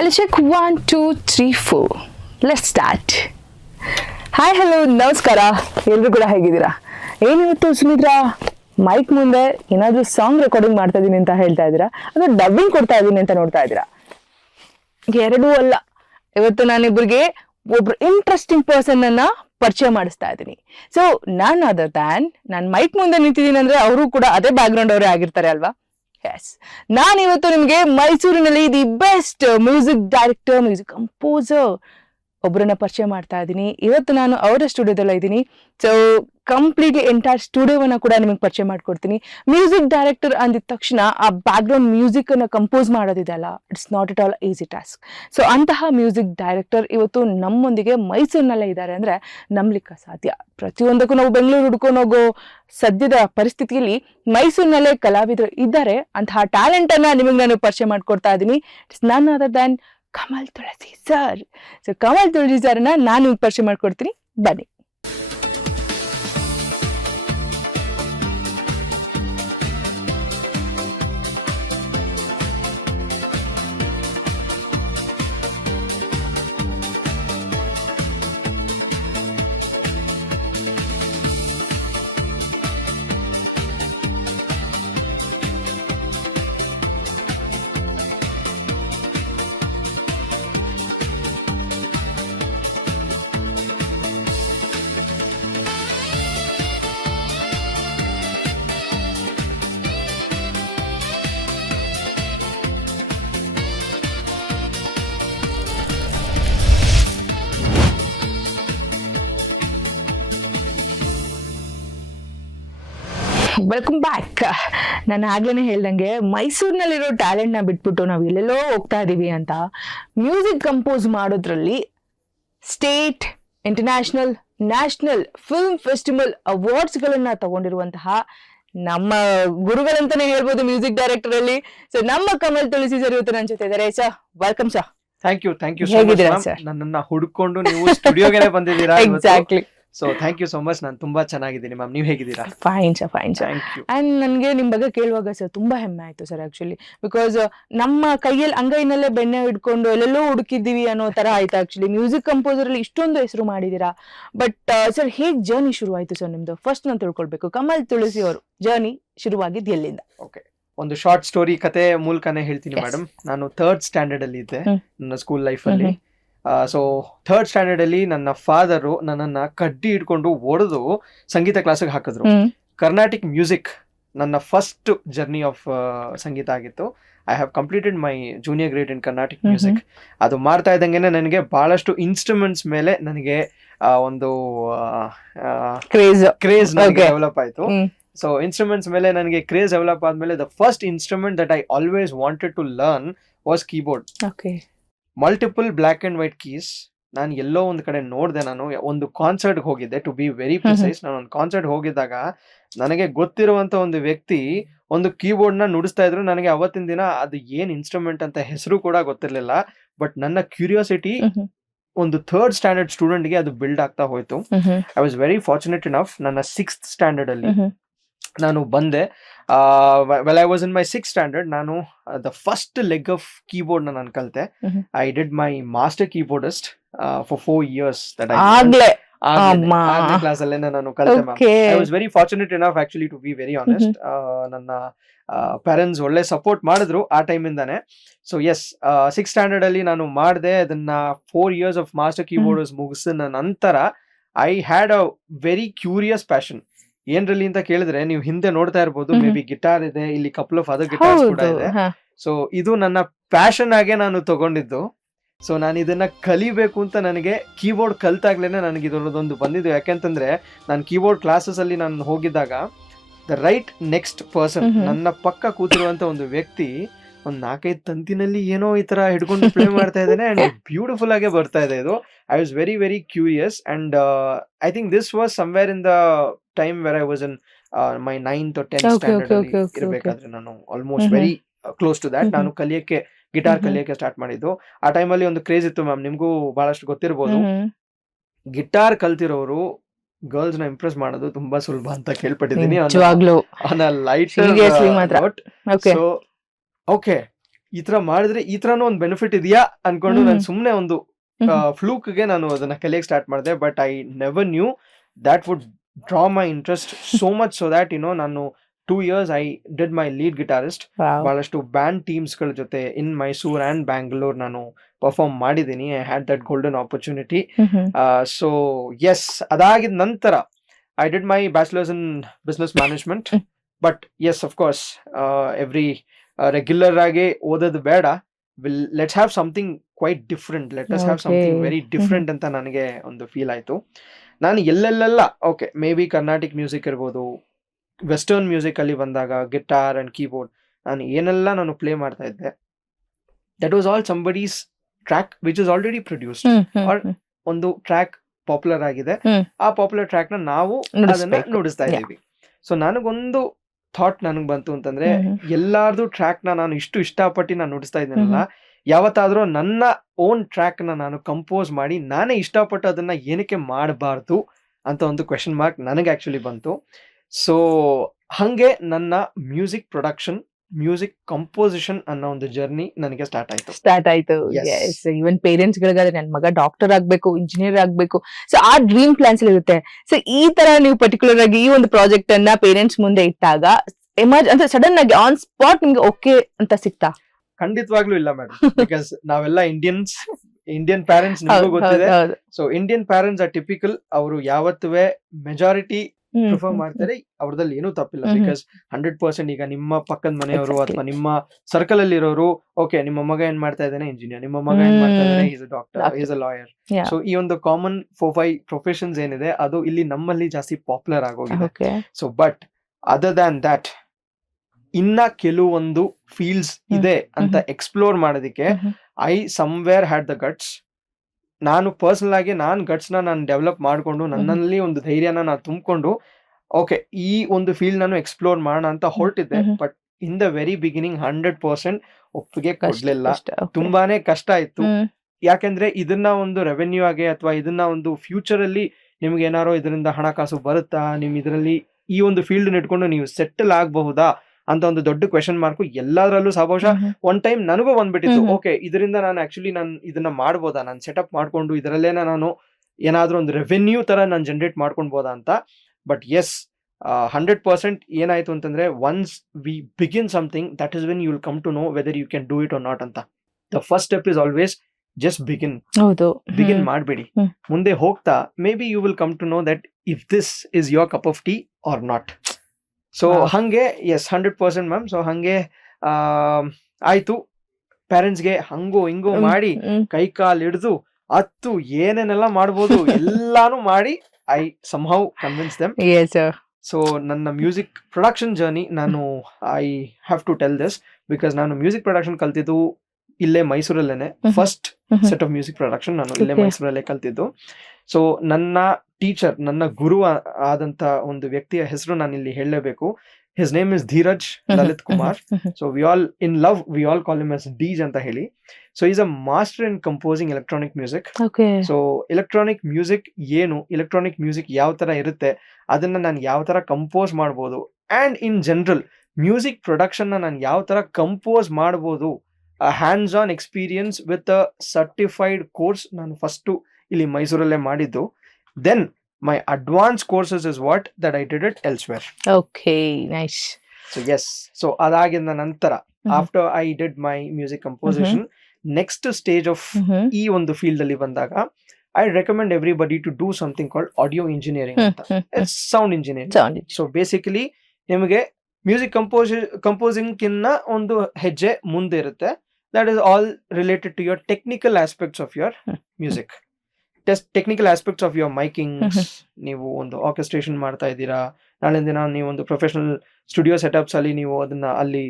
Hello, check 1, 2, 3, 4. Let's start. Hi hello ನಮಸ್ಕಾರ, ಎಲ್ರು ಕೂಡ ಹೇಗಿದ್ದೀರಾ? ಏನಿವತ್ತು ಸುಮಿತ್ರಾ ಮೈಕ್ ಮುಂದೆ ಏನಾದರೂ ಸಾಂಗ್ ರೆಕಾರ್ಡಿಂಗ್ ಮಾಡ್ತಾ ಇದ್ದೀನಿ ಅಂತ ಹೇಳ್ತಾ ಇದ್ದೀರಾ, ಅಥವಾ ಡಬ್ಬಿಂಗ್ ಕೊಡ್ತಾ ಇದ್ದೀನಿ ಅಂತ ನೋಡ್ತಾ ಇದ್ದೀರಾ? ಎರಡೂ ಅಲ್ಲ. ಇವತ್ತು ನಾನಿಬ್ಬರಿಗೆ ಒಬ್ರು ಇಂಟ್ರೆಸ್ಟಿಂಗ್ ಪರ್ಸನ್ ಅನ್ನ ಪರಿಚಯ ಮಾಡಿಸ್ತಾ ಇದ್ದೀನಿ. ಸೊ ನಾನ್ ಅದರ್ ದ್ಯಾನ್ ನಾನು ಮೈಕ್ ಮುಂದೆ ನಿಂತಿದ್ದೀನಿ ಅಂದ್ರೆ ಅವರು ಕೂಡ ಅದೇ ಬ್ಯಾಕ್ ಗ್ರೌಂಡ್ ಅವರೇ ಆಗಿರ್ತಾರೆ ಅಲ್ವಾ? ಎಸ್, ನಾನಿವತ್ತು ನಿಮಗೆ ಮೈಸೂರಿನಲ್ಲಿ the best music director, music composer ಒಬ್ಬರನ್ನ ಪರಿಚಯ ಮಾಡ್ತಾ ಇದ್ದೀನಿ. ಇವತ್ತು ನಾನು ಅವರ ಸ್ಟುಡಿಯೋದಲ್ಲ ಇದ್ದೀನಿ. ಸೊ ಕಂಪ್ಲೀಟ್ಲಿ ಎಂಟೈರ್ ಸ್ಟುಡಿಯೋವನ್ನ ಕೂಡ ನಿಮಗೆ ಪರಿಚಯ ಮಾಡ್ಕೊಡ್ತೀನಿ. ಮ್ಯೂಸಿಕ್ ಡೈರೆಕ್ಟರ್ ಅಂದಿದ ತಕ್ಷಣ ಆ ಬ್ಯಾಕ್ ಗ್ರೌಂಡ್ ಮ್ಯೂಸಿಕ್ ಅನ್ನ ಕಂಪೋಸ್ ಮಾಡೋದಿದೆಯಲ್ಲ, it's not at all easy task. So ಅಂತಹ ಮ್ಯೂಸಿಕ್ ಡೈರೆಕ್ಟರ್ ಇವತ್ತು ನಮ್ಮೊಂದಿಗೆ ಮೈಸೂರಿನಲ್ಲೇ ಇದ್ದಾರೆ ಅಂದ್ರೆ ನಂಬಲಿಕ್ಕೆ ಸಾಧ್ಯ. ಪ್ರತಿಯೊಂದಕ್ಕೂ ನಾವು ಬೆಂಗಳೂರು ಹುಡ್ಕೊಂಡು ಹೋಗೋ ಸದ್ಯದ ಪರಿಸ್ಥಿತಿಯಲ್ಲಿ ಮೈಸೂರಿನಲ್ಲೇ ಕಲಾವಿದರು ಇದ್ದಾರೆ. ಅಂತಹ ಟ್ಯಾಲೆಂಟ್ ಅನ್ನ ನಿಮಗೆ ನಾನು ಪರಿಚಯ ಮಾಡ್ಕೊಡ್ತಾ ಇದ್ದೀನಿ. It's none other than Kamal Tulsi sir. So Kamal Tulsi ಸರ್ನ ನಾನು ನಿಮ್ಗೆ ಪರಿಚಯ ಮಾಡ್ಕೊಡ್ತೀನಿ, ಬನ್ನಿ. Welcome back. ನಾನು ಆಗ್ಲೇ ಹೇಳ್ದಂಗೆ ಮೈಸೂರಿನಲ್ಲಿರೋ ಟ್ಯಾಲೆಂಟ್ ನ ಬಿಟ್ಬಿಟ್ಟು ನಾವು ಎಲ್ಲೆಲ್ಲೋ ಹೋಗ್ತಾ ಇದೀವಿ ಅಂತ. ಮ್ಯೂಸಿಕ್ ಕಂಪೋಸ್ ಮಾಡೋದ್ರಲ್ಲಿ state, international, national film festival awards ಗಳನ್ನ ತಗೊಂಡಿರುವಂತಹ ನಮ್ಮ ಗುರುಗಳಂತಾನೆ ಹೇಳ್ಬೋದು ಮ್ಯೂಸಿಕ್ ಡೈರೆಕ್ಟರ್ ಅಲ್ಲಿ. ಸೊ ನಮ್ಮ ಕಮಲ್ ತುಳಸಿ ಸರ್ ಇವತ್ತು ನನ್ನ ಜೊತೆ ಇದ್ದಾರೆ. Sir welcome sir. Thank you so much. ನನ್ನನ್ನ ಹುಡುಕೊಂಡು ನೀವು ಸ್ಟುಡಿಯೋಗೆ ಬಂದಿದ್ದೀರಾ. Exactly. So thank you so much. ನಾನು ತುಂಬಾ ಚೆನ್ನಾಗಿದ್ದೀನಿ ಮ್ಯಾಮ್, ನೀವು ಹೇಗಿದ್ದೀರಾ? Fine sir, fine sir. And ನನಗೆ ನಿಮ್ ಬಗ್ಗೆ ಕೇಳುವಾಗ ಸರ್ ತುಂಬಾ ಹೆಮ್ಮೆ ಆಯ್ತು ಸರ್ ಆಕ್ಚುಲಿ. ಬಿಕಾಸ್ ನಮ್ಮ ಕೈಯಲ್ಲಿ ಅಂಗೈನಲ್ಲೇ ಬೆಣ್ಣೆ ಹಿಡ್ಕೊಂಡು ಎಲ್ಲೆಲ್ಲೋ ಹುಡುಕಿದ್ದೀವಿ ಅನ್ನೋ ತರ ಆಯ್ತು ಆಕ್ಚುಲಿ. ಮ್ಯೂಸಿಕ್ ಕಂಪೋಸರ್ ಅಲ್ಲಿ ಇಷ್ಟೊಂದು ಹೆಸರು ಮಾಡಿದೀರಾ. ಬಟ್ ಸರ್ ಹೇಗ್ ಜರ್ನಿ ಶುರು ಆಯ್ತು ಸರ್ ನಿಮ್ದು? ಫಸ್ಟ್ ನಾನು ತಿಳ್ಕೊಳ್ಬೇಕು, ಕಮಲ್ ತುಳಸಿ ಅವರು ಜರ್ನಿ ಶುರುವಾಗಿದ್ದು ಎಲ್ಲಿಂದ? ಓಕೆ, ಒಂದು ಶಾರ್ಟ್ ಸ್ಟೋರಿ ಕತೆ ಮೂಲಕನೇ ಹೇಳ್ತೀನಿ ಮೇಡಮ್. ನಾನು 3rd ಸ್ಟ್ಯಾಂಡರ್ಡ್ ಅಲ್ಲಿ ಇದ್ದೆ ನನ್ನ ಸ್ಕೂಲ್ ಲೈಫ್ ಅಲ್ಲಿ. ಸೊ 3rd ಸ್ಟ್ಯಾಂಡರ್ಡ್ ಅಲ್ಲಿ ನನ್ನ ಫಾದರು ನನ್ನನ್ನ ಕಡ್ಡಿ ಹಿಡ್ಕೊಂಡು ಓಡಿದು ಸಂಗೀತ ಕ್ಲಾಸಿಗೆ ಹಾಕಿದ್ರು. ಕರ್ನಾಟಿಕ್ ಮ್ಯೂಸಿಕ್ ನನ್ನ ಫಸ್ಟ್ ಜರ್ನಿ ಆಫ್ ಸಂಗೀತ ಆಗಿತ್ತು. I have completed my junior grade in Carnatic music. ಅದು ಮಾಡ್ತಾ ಇದ್ದಂಗೆ ನನಗೆ ಬಹಳಷ್ಟು ಇನ್ಸ್ಟ್ರೂಮೆಂಟ್ಸ್ ಮೇಲೆ ನನಗೆ ಒಂದು ಕ್ರೇಜ್ ಡೆವಲಪ್ ಆಯ್ತು. ಸೊ ಇನ್ಸ್ಟ್ರೂಮೆಂಟ್ಸ್ ಮೇಲೆ ನನಗೆ ಕ್ರೇಜ್ ಡೆವಲಪ್ ಆದ್ಮೇಲೆ the first instrument that I always wanted to learn was keyboard. Multiple black and white keys. ನಾನು ಎಲ್ಲೋ ಒಂದು ಕಡೆ ನೋಡಿದೆ. ನಾನು ಒಂದು ಕಾನ್ಸರ್ಟ್ ಹೋಗಿದ್ದೆ, ಟು ಬಿ ವೆರಿ ಪ್ರಿಸೈಸ್. ನಾನು ಒಂದು ಕಾನ್ಸರ್ಟ್ ಹೋಗಿದ್ದಾಗ ನನಗೆ ಗೊತ್ತಿರುವಂತ ಒಂದು ವ್ಯಕ್ತಿ ಒಂದು ಕೀಬೋರ್ಡ್ ನ ನುಡಿಸ್ತಾ ಇದ್ರು. ನನಗೆ ಅವತ್ತಿನ ದಿನ ಅದು ಏನ್ ಇನ್ಸ್ಟ್ರೂಮೆಂಟ್ ಅಂತ ಹೆಸರು ಕೂಡ ಗೊತ್ತಿರ್ಲಿಲ್ಲ. ಬಟ್ ನನ್ನ ಕ್ಯೂರಿಯಾಸಿಟಿ ಒಂದು 3rd ಸ್ಟ್ಯಾಂಡರ್ಡ್ ಸ್ಟೂಡೆಂಟ್ ಗೆ ಅದು ಬಿಲ್ಡ್ ಆಗ್ತಾ ಹೋಯ್ತು. I was very fortunate enough. ನನ್ನ 6th ಸ್ಟ್ಯಾಂಡರ್ಡ್ ಅಲ್ಲಿ ನಾನು ಬಂದೆ. Well I was in my 6th standard ನಾನು the first leg of keyboard ನಾನು ಕಲಿತೆ. I did my master keyboardist for 4 years. Class ಅಲ್ಲೇ ನಾನು ಕಲಿತೆ ma'am. I was very fortunate enough actually, to be very honest. ನನ್ನ parents ಒಳ್ಳೆ support ಮಾಡಿದ್ರು ಆ ಟೈಮ್ ಇಂದಾನೆ. ಸೊ ಎಸ್, 6th ಸ್ಟ್ಯಾಂಡರ್ಡ್ ಅಲ್ಲಿ ನಾನು ಮಾಡಿದೆ ಅದನ್ನ. 4 years ಆಫ್ ಮಾಸ್ಟರ್ ಕೀಬೋರ್ಡ್ ಮುಗಿಸಿದ ನಂತರ I had a very curious passion. ಏನ್ರಲ್ಲಿ ಅಂತ ಕೇಳಿದ್ರೆ ನೀವು ಹಿಂದೆ ನೋಡ್ತಾ ಇರ್ಬೋದು, ಮೇ ಬಿ ಗಿಟಾರ್ ಇದೆ, ಇಲ್ಲಿ ಕಪಲ್ ಆಫ್ ಅದರ್ ಗಿಟಾರ್ಸ್ ಕೂಡ ಇದೆ. ಸೊ ಇದು ನನ್ನ ಪ್ಯಾಷನ್ ಆಗಿ ನಾನು ತಗೊಂಡಿದ್ದು. ಸೊ ನಾನು ಇದನ್ನ ಕಲಿಬೇಕು ಅಂತ ನನಗೆ ಕೀಬೋರ್ಡ್ ಕಲ್ತಾಗ್ಲೇನೆ ನನಗೆ ಇದೊಂದು ಬಂದಿದ್ದು. ಯಾಕೆಂತಂದ್ರೆ ನಾನು ಕೀಬೋರ್ಡ್ ಕ್ಲಾಸಸ್ ಅಲ್ಲಿ ನಾನು ಹೋಗಿದ್ದಾಗ ದ ರೈಟ್ ನೆಕ್ಸ್ಟ್ ಪರ್ಸನ್, ನನ್ನ ಪಕ್ಕ ಕೂತಿರುವಂತ ಒಂದು ವ್ಯಕ್ತಿ ಒಂದ್ 4-5 ತಂತಿನಲ್ಲಿ ಏನೋ ಈ ತರ ಹಿಡ್ಕೊಂಡು ಪ್ಲೇ ಮಾಡ್ತಾ ಇದ್ದಾನೆ. ಅಂಡ್ ಬ್ಯೂಟಿಫುಲ್ ಆಗಿ ಬರ್ತಾ ಇದೆ ಇದು. I was very very curious. And I think this was somewhere in the time where I was in my 9th or 10th standard ಅಲ್ಲಿ ಇರಬೇಕಾದ್ರೆ. ನಾನು almost very close to that. ನಾನು ಕಲಿಯಕ್ಕೆ ಗಿಟಾರ್ ಕಲಿಯಕ್ಕೆ ಸ್ಟಾರ್ಟ್ ಮಾಡಿದ್ದು. ಆ ಟೈಮಲ್ಲಿ ಒಂದು ಕ್ರೇಜ್ ಇತ್ತು ಮ್ಯಾಮ್, ನಿಮ್ಗೂ ಬಹಳಷ್ಟು ಗೊತ್ತಿರ್ಬೋದು. ಗಿಟಾರ್ ಕಲ್ತಿರೋರು ಗರ್ಲ್ಸ್ ನ ಇಂಪ್ರೆಸ್ ಮಾಡೋದು ತುಂಬಾ ಸುಲಭ ಅಂತ ಕೇಳ್ಪಟ್ಟಿದ್ದೀನಿ. ಲೈಟ್. ಸೊ ಓಕೆ, ಈ ತರ ಮಾಡಿದ್ರೆ ಈ ತರನೂ ಒಂದು ಬೆನಿಫಿಟ್ ಇದೆಯಾ ಅನ್ಕೊಂಡು ನಾನು ಸುಮ್ನೆ ಒಂದು ಫ್ಲೂಕ್ಗೆ ನಾನು ಅದನ್ನ ಕಲಿಯಕ್ ಸ್ಟಾರ್ಟ್ ಮಾಡಿದೆ. But I never knew that would draw my interest so much so that ನಾನು 2 years I did my lead guitarist. ಬಹಳಷ್ಟು ಬ್ಯಾಂಡ್ ಟೀಮ್ಸ್ ಗಳ ಜೊತೆ ಇನ್ ಮೈಸೂರ್ ಅಂಡ್ ಬ್ಯಾಂಗ್ಳೂರ್ ನಾನು ಪರ್ಫಾರ್ಮ್ ಮಾಡಿದ್ದೀನಿ. I had that golden opportunity. So yes, ಅದಾಗಿದ ನಂತರ I did my bachelors in business management. But yes, of course every regular ಆಗಿ ಓದೋದು ಬೇಡ, let's have something quite different, let us have something very different ಅಂತ ನನಗೆ ಒಂದು feel ಆಯ್ತು. ನಾನು ಎಲ್ಲೆಲ್ಲೆಲ್ಲ okay, maybe Carnatic music ಇರ್ಬೋದು, ವೆಸ್ಟರ್ನ್ ಮ್ಯೂಸಿಕ್ ಅಲ್ಲಿ ಬಂದಾಗ ಗಿಟಾರ್ ಅಂಡ್ ಕೀಬೋರ್ಡ್ ನಾನು ಏನೆಲ್ಲ ನಾನು ಪ್ಲೇ ಮಾಡ್ತಾ ಇದ್ದೆ, that was all somebody's track which is already produced. Or ಒಂದು ಟ್ರ್ಯಾಕ್ ಪಾಪ್ಯುಲರ್ ಆಗಿದೆ, ಆ ಪಾಪ್ಯುಲರ್ ಟ್ರ್ಯಾಕ್ ನ ನಾವು ಅದನ್ನ ನುಡಿಸ್ತಾ ಇದ್ದೀವಿ. ಸೊ ನನಗೊಂದು ಥಾಟ್ ನನಗ್ ಬಂತು ಅಂತಂದ್ರೆ, ಎಲ್ಲಾರ್ದು ಟ್ರ್ಯಾಕ್ ನಾನು ಇಷ್ಟಪಟ್ಟು ನಾನು ನುಡಿಸ್ತಾ ಇದ್ದೀನಲ್ಲ, ಯಾವತ್ತಾದ್ರೂ ನನ್ನ ಓನ್ ಟ್ರ್ಯಾಕ್ ನಾನು ಕಂಪೋಸ್ ಮಾಡಿ ನಾನೇ ಇಷ್ಟಪಟ್ಟು ಅದನ್ನ ಏನಕ್ಕೆ ಮಾಡಬಾರ್ದು ಅಂತ ಒಂದು ಕ್ವೆಶನ್ ಮಾರ್ಕ್ ನನಗೆ ಆಕ್ಚುಲಿ ಬಂತು. ಸೊ ಹಂಗೆ ನನ್ನ ಮ್ಯೂಸಿಕ್ ಪ್ರೊಡಕ್ಷನ್, ಮ್ಯೂಸಿಕ್ ಕಂಪೋಸಿಷನ್ ಅನ್ನೋ ಒಂದು ಜರ್ನಿ ನನಗೆ ಸ್ಟಾರ್ಟ್ ಆಯ್ತು. ಈವನ್ ಪೇರೆಂಟ್ಸ್ ಗಳಿಗೆ ನನ್ನ ಮಗ ಡಾಕ್ಟರ್ ಆಗ್ಬೇಕು, ಇಂಜಿನಿಯರ್ ಆಗ್ಬೇಕು, ಸೊ ಆ ಡ್ರೀಮ್ ಪ್ಲಾನ್ಸ್ ಇರುತ್ತೆ. ಸೊ ಈ ತರ ನೀವು ಪರ್ಟಿಕ್ಯುಲರ್ ಆಗಿ ಈ ಒಂದು ಪ್ರಾಜೆಕ್ಟ್ ಅನ್ನ ಪೇರೆಂಟ್ಸ್ ಮುಂದೆ ಇಟ್ಟಾಗ ಅಂತ ಸಡನ್ ಆಗಿ ಆನ್ ಸ್ಪಾಟ್ ನಿಮ್ಗೆ ಓಕೆ ಅಂತ ಸಿಕ್ತಾ? ಖಂಡಿತವಾಗ್ಲೂ ಇಲ್ಲ ಮೇಡಮ್, ಬಿಕಾಸ್ ನಾವೆಲ್ಲ ಇಂಡಿಯನ್ ಪ್ಯಾರೆಂಟ್ಸ್, ನಿಮಗೂ ಗೊತ್ತಿದೆ. So Indian parents are typical, ಅವರು ಯಾವತ್ತುವೆ ಮೆಜಾರಿಟಿ ಪ್ರಿಫರ್ ಮಾಡ್ತಾರೆ, ಅವ್ರದಲ್ಲಿ ಏನೂ ತಪ್ಪಿಲ್ಲ. ಬಿಕಾಸ್ 100% ಈಗ ನಿಮ್ಮ ಪಕ್ಕದ ಮನೆಯವರು ಅಥವಾ ನಿಮ್ಮ ಸರ್ಕಲ್ ಅಲ್ಲಿ ಇರೋರು, ಓಕೆ ನಿಮ್ಮ ಮಗ ಏನ್ ಮಾಡ್ತಾ ಇದ್ದಾನೆ, ಇಂಜಿನಿಯರ್, ನಿಮ್ಮ ಮಗ ಏನ್ ಮಾಡ್ತಾ ಇದ್ದಾನೆ, is a doctor, is a lawyer. So ಈ ಒಂದು ಕಾಮನ್ 4-5 ಪ್ರೊಫೆಷನ್ಸ್ ಏನಿದೆ ಅದು ಇಲ್ಲಿ ನಮ್ಮಲ್ಲಿ ಜಾಸ್ತಿ ಪಾಪ್ಯುಲರ್ ಆಗೋಗಿದೆ. So but other than that ಇನ್ನ ಕೆಲವೊಂದು ಫೀಲ್ಡ್ಸ್ ಇದೆ ಅಂತ ಎಕ್ಸ್ಪ್ಲೋರ್ ಮಾಡೋದಕ್ಕೆ I somewhere had the guts. ನಾನು ಪರ್ಸನಲ್ ಆಗಿ ಗಟ್ಸ್ ನಾನು ಡೆವಲಪ್ ಮಾಡ್ಕೊಂಡು ನನ್ನಲ್ಲಿ ಒಂದು ಧೈರ್ಯನ ನಾನು ತುಂಬಿಕೊಂಡು ಓಕೆ ಈ ಒಂದು ಫೀಲ್ಡ್ ನಾನು ಎಕ್ಸ್ಪ್ಲೋರ್ ಮಾಡೋಣ ಅಂತ ಹೊರಟಿದ್ದೆ. But in the very beginning 100% ಒಪ್ಪಿಗೆ ಕೊಡ್ಲಿಲ್ಲ, ತುಂಬಾನೇ ಕಷ್ಟ ಆಯ್ತು. ಯಾಕೆಂದ್ರೆ ಇದನ್ನ ಒಂದು ರೆವೆನ್ಯೂ ಆಗಿ ಅಥವಾ ಇದನ್ನ ಒಂದು ಫ್ಯೂಚರ್ ಅಲ್ಲಿ ನಿಮ್ಗೆ ಏನಾರೋ ಇದರಿಂದ ಹಣಕಾಸು ಬರುತ್ತಾ, ನಿಮ್ ಇದರಲ್ಲಿ ಈ ಒಂದು ಫೀಲ್ಡ್ ಇಟ್ಕೊಂಡು ನೀವು ಸೆಟಲ್ ಆಗಬಹುದಾ ಅಂತ ಒಂದು ದೊಡ್ಡ ಕ್ವೆಶನ್ ಮಾರ್ಕ್ ಎಲ್ಲಾದ್ರಲ್ಲೂ ಬಹುಶಃ ಒನ್ ಟೈಮ್ ನನಗೂ ಬಂದ್ಬಿಟ್ಟಿತ್ತು. ಓಕೆ, ಇದರಿಂದ ನಾನು ಆಕ್ಚುಲಿ ನಾನು ಇದನ್ನ ಮಾಡ್ಬೋದಾ, ನಾನು ಸೆಟಪ್ ಮಾಡ್ಕೊಂಡು ಇದರಲ್ಲೇನ ನಾನು ಏನಾದ್ರೂ ಒಂದು ರೆವೆನ್ಯೂ ತರ ನಾನು ಜನರೇಟ್ ಮಾಡ್ಕೊಳ್ಬೋದಾ ಅಂತ. ಬಟ್ ಎಸ್, 100% ಏನಾಯ್ತು ಅಂತಂದ್ರೆ, once we begin something, that is when you will come to know whether you can do it or not ಅಂತ. The first step is always just begin ಮಾಡ್ಬಿಡಿ. ಮುಂದೆ ಹೋಗ್ತಾ maybe you will come to know that if this is your cup of tea or not. So ಹಂಗೆ yes 100% ma'am. So ಹಂಗೆ ಆಯ್ತು, ಪೇರೆಂಟ್ಸ್ಗೆ ಹಂಗೋ ಹಿಂಗೋ ಮಾಡಿ ಕೈ ಕಾಲು ಹಿಡಿದು ಹತ್ತು ಏನೇನೆಲ್ಲ ಮಾಡ್ಬೋದು ಎಲ್ಲಾನು ಮಾಡಿ I somehow convince them. So ನನ್ನ ಮ್ಯೂಸಿಕ್ ಪ್ರೊಡಕ್ಷನ್ ಜರ್ನಿ, ನಾನು I have to tell this because ನಾನು ಮ್ಯೂಸಿಕ್ ಪ್ರೊಡಕ್ಷನ್ ಕಲ್ತಿದ್ದು ಇಲ್ಲೇ ಮೈಸೂರಲ್ಲೇನೆ. First set of music production ನಾನು ಇಲ್ಲೇ ಮೈಸೂರಲ್ಲೇ ಕಲ್ತಿದ್ದು. ಸೊ ನನ್ನ ಟೀಚರ್, ನನ್ನ ಗುರು ಆದಂತ ಒಂದು ವ್ಯಕ್ತಿಯ ಹೆಸರು ನಾನು ಇಲ್ಲಿ ಹೇಳಲೇಬೇಕು. His name is Dheeraj Lalit Kumar. So we all in love we all call him as Deej ಅಂತ ಹೇಳಿ. So is a master in composing electronic music. So electronic music ಏನು, ಎಲೆಕ್ಟ್ರಾನಿಕ್ ಮ್ಯೂಸಿಕ್ ಯಾವ ತರ ಇರುತ್ತೆ, ಅದನ್ನ ನಾನು ಯಾವ ತರ ಕಂಪೋಸ್ ಮಾಡ್ಬೋದು, and in general music production ನಾನು ಯಾವ ತರ ಕಂಪೋಸ್ ಮಾಡ್ಬೋದು, hands on experience with a certified course ನಾನು ಫಸ್ಟ್ ಇಲ್ಲಿ ಮೈಸೂರಲ್ಲೇ ಮಾಡಿದ್ದು. Then my advance courses is what that I did it elsewhere. Okay, nice. So yes, so ಅದಾಗಿದ ನಂತರ after I did my music composition, next stage of ಈ ಒಂದು field ಅಲ್ಲಿ ಬಂದಾಗ I recommend everybody to do something called audio engineering ಅಂತ. It's sound engineering. So basically ನಿಮಗೆ music composing ಕಿನ್ನ ಒಂದು ಹೆಜ್ಜೆ ಮುಂದೆ ಇರುತ್ತೆ. That is all related to your technical aspects of your music, technical aspects of your miking. ನೀವು ಒಂದು orchestration ಮಾಡ್ತಾ ಇದ್ದೀರಾ, ನಾಳೆ ದಿನ ನೀವು ಒಂದು ಪ್ರೊಫೆಷನಲ್ ಸ್ಟುಡಿಯೋ ಸೆಟಪ್ಸ್ ಅಲ್ಲಿ ನೀವು ಅದನ್ನ ಅಲ್ಲಿ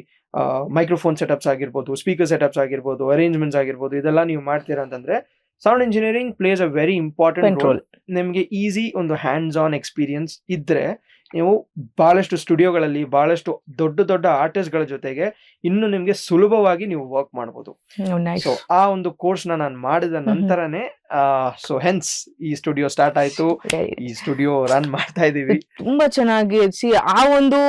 ಮೈಕ್ರೋಫೋನ್ ಸೆಟಪ್ಸ್ ಆಗಿರ್ಬೋದು, ಸ್ಪೀಕರ್ ಸೆಟಪ್ಸ್ ಆಗಿರ್ಬೋದು, ಅರೇಂಜ್ಮೆಂಟ್ಸ್ ಆಗಿರ್ಬೋದು, ಇದೆಲ್ಲ ನೀವು ಮಾಡ್ತೀರಾ ಅಂತಂದ್ರೆ sound engineering place a very important role. ನಿಮಗೆ ಈಸಿ ಒಂದು ಹ್ಯಾಂಡ್ಸ್ ಆನ್ ಎಕ್ಸ್ಪೀರಿಯನ್ಸ್ ಇದ್ರೆ ನೀವು ಬಹಳಷ್ಟು ಸ್ಟುಡಿಯೋಗಳಲ್ಲಿ ಬಹಳಷ್ಟು ದೊಡ್ಡ ದೊಡ್ಡ ಆರ್ಟಿಸ್ಟ್ ಗಳ ಜೊತೆಗೆ ಇನ್ನು ನಿಮ್ಗೆ ಸುಲಭವಾಗಿ ನೀವು ವರ್ಕ್ ಮಾಡಬಹುದು. ಸೊ ಆ ಒಂದು ಕೋರ್ಸ್ ನಾನು ಮಾಡಿದ ನಂತರನೇ ಸೊ ಹೆನ್ಸ್ ಈ ಸ್ಟುಡಿಯೋ ಸ್ಟಾರ್ಟ್ ಆಯ್ತು. ಈ ಸ್ಟುಡಿಯೋ ರನ್ ಮಾಡ್ತಾ ಇದೀವಿ. ತುಂಬಾ ಚೆನ್ನಾಗಿ ಆ ಒಂದು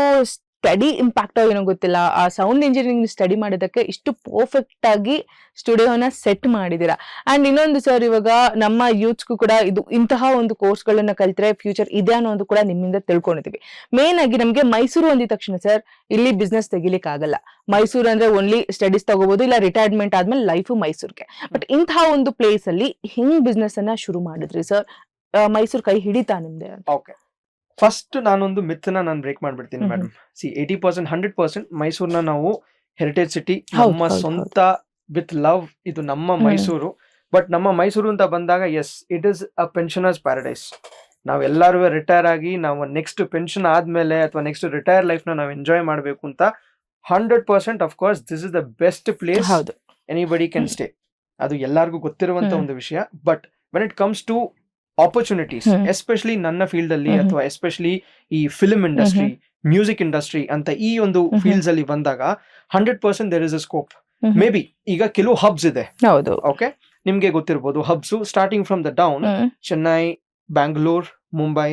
ಸ್ಟಡಿ ಇಂಪ್ಯಾಕ್ಟ್ ಏನೋ ಗೊತ್ತಿಲ್ಲ, ಆ ಸೌಂಡ್ ಇಂಜಿನಿಯರಿಂಗ್ ಸ್ಟಡಿ ಮಾಡೋದಕ್ಕೆ ಇಷ್ಟು ಪರ್ಫೆಕ್ಟ್ ಆಗಿ ಸ್ಟುಡಿಯೋನ ಸೆಟ್ ಮಾಡಿದೀರಾ. ಅಂಡ್ ಇನ್ನೊಂದು ಸರ್, ಇವಾಗ ನಮ್ಮ ಯೂತ್ಸ್ಗೂ ಕೂಡ ಇದು ಇಂತಹ ಒಂದು ಕೋರ್ಸ್ ಗಳನ್ನ ಕಲ್ತ್ರೆ ಫ್ಯೂಚರ್ ಇದೆ ಅನ್ನೋದು ಕೂಡ ನಿಮ್ಮಿಂದ ತಿಳ್ಕೊಂಡಿದೀವಿ. ಮೇನ್ ಆಗಿ ನಮ್ಗೆ ಮೈಸೂರು ಅಂದಿದ ತಕ್ಷಣ ಸರ್, ಇಲ್ಲಿ ಬಿಸ್ನೆಸ್ ತೆಗಿಲಿಕ್ಕೆ ಆಗಲ್ಲ. ಮೈಸೂರು ಅಂದ್ರೆ ಓನ್ಲಿ ಸ್ಟಡೀಸ್ ತಗೋಬಹುದು, ಇಲ್ಲ ರಿಟೈರ್ಮೆಂಟ್ ಆದ್ಮೇಲೆ ಲೈಫ್ ಮೈಸೂರ್ಗೆ. ಬಟ್ ಇಂತಹ ಒಂದು ಪ್ಲೇಸ್ ಅಲ್ಲಿ ಹಿಂಗ್ ಬಿಸ್ನೆಸ್ ಅನ್ನ ಶುರು ಮಾಡಿದ್ರಿ ಸರ್, ಮೈಸೂರು ಕೈ ಹಿಡಿತಾ ನಿಮ್ದೆ? ಓಕೆ, ಫಸ್ಟ್ ನಾನೊಂದು ಮಿತ್ನ ನಾನು ಬ್ರೇಕ್ ಮಾಡ್ಬಿಡ್ತೀನಿ ಮೇಡಮ್. 80% 100% ಮೈಸೂರ್ನ ನಾವು ಹೆರಿಟೇಜ್ ಸಿಟಿ, ನಮ್ಮ ಸ್ವಂತ ವಿತ್ ಲವ್, ಇದು ನಮ್ಮ ಮೈಸೂರು. ಬಟ್ ನಮ್ಮ ಮೈಸೂರು ಅಂತ ಬಂದಾಗ yes, it is a pensioners paradise. ನಾವೆಲ್ಲರೂ ರಿಟೈರ್ ಆಗಿ ನಾವು ನೆಕ್ಸ್ಟ್ ಪೆನ್ಷನ್ ಆದ್ಮೇಲೆ ಅಥವಾ ನೆಕ್ಸ್ಟ್ ರಿಟೈರ್ ಲೈಫ್ ನ ನಾವು ಎಂಜಾಯ್ ಮಾಡಬೇಕು ಅಂತ 100% of course this is the best place anybody can stay. ಅದು ಎಲ್ಲರಿಗೂ ಗೊತ್ತಿರುವಂತ ಒಂದು ವಿಷಯ. But when it comes to opportunities, especially ನನ್ನ ಫೀಲ್ಡ್ ಅಲ್ಲಿ ಅಥವಾ ಎಸ್ಪೆಷಲಿ ಈ ಫಿಲ್ಮ್ ಇಂಡಸ್ಟ್ರಿ, ಮ್ಯೂಸಿಕ್ ಇಂಡಸ್ಟ್ರಿ ಅಂತ ಈ ಒಂದು ಫೀಲ್ಡ್ಸ್ ಅಲ್ಲಿ ಬಂದಾಗ 100% there is a scope. May be ಈಗ ಕೆಲವು ಹಬ್ಸ್ ಇದೆ, ಓಕೆ, ನಿಮ್ಗೆ ಗೊತ್ತಿರ್ಬೋದು hubs starting from the down, Chennai, Bangalore, Mumbai,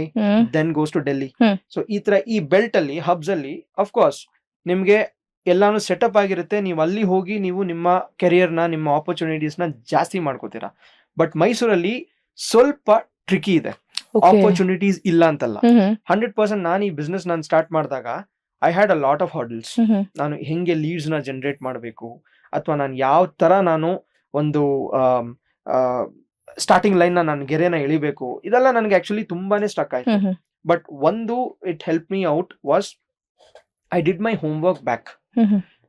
then goes to Delhi. So ಈ ತರ ಈ ಬೆಲ್ಟ್ ಅಲ್ಲಿ ಹಬ್ಸ್ ಅಲ್ಲಿ ಆಫ್ ಕೋರ್ಸ್ ನಿಮ್ಗೆ ಎಲ್ಲಾನು ಸೆಟಪ್ ಆಗಿರುತ್ತೆ. ನೀವು ಅಲ್ಲಿ ಹೋಗಿ ನೀವು ನಿಮ್ಮ ಕೆರಿಯರ್ ನ, ನಿಮ್ಮ ಆಪರ್ಚುನಿಟೀಸ್ ನ ಜಾಸ್ತಿ ಮಾಡ್ಕೋತೀರಾ. ಬಟ್ ಮೈಸೂರಲ್ಲಿ ಸ್ವಲ್ಪ ಟ್ರಿಕಿ ಇದೆ, ಆಪರ್ಚುನಿಟೀಸ್ ಇಲ್ಲ ಅಂತಲ್ಲ. 100% ನಾನು ಈ ಬಿಸ್ನೆಸ್ ನಾನು ಸ್ಟಾರ್ಟ್ ಮಾಡಿದಾಗ I had a lot of hurdles. ನಾನು ಹೆಂಗೆ ಲೀಡ್ಸ್ ನ ಜನರೇಟ್ ಮಾಡಬೇಕು, ಅಥವಾ ನಾನು ಯಾವ ತರ ನಾನು ಒಂದು ಸ್ಟಾರ್ಟಿಂಗ್ ಲೈನ್ ನಾನು ಗೆರೆನ ಎಳಿಬೇಕು, ಇದೆಲ್ಲ ನನಗೆ ಆಕ್ಚುಲಿ ತುಂಬಾನೇ ಸ್ಟಕ್ ಆಯ್ತು. ಬಟ್ ಒಂದು it help me out was I did my home work back.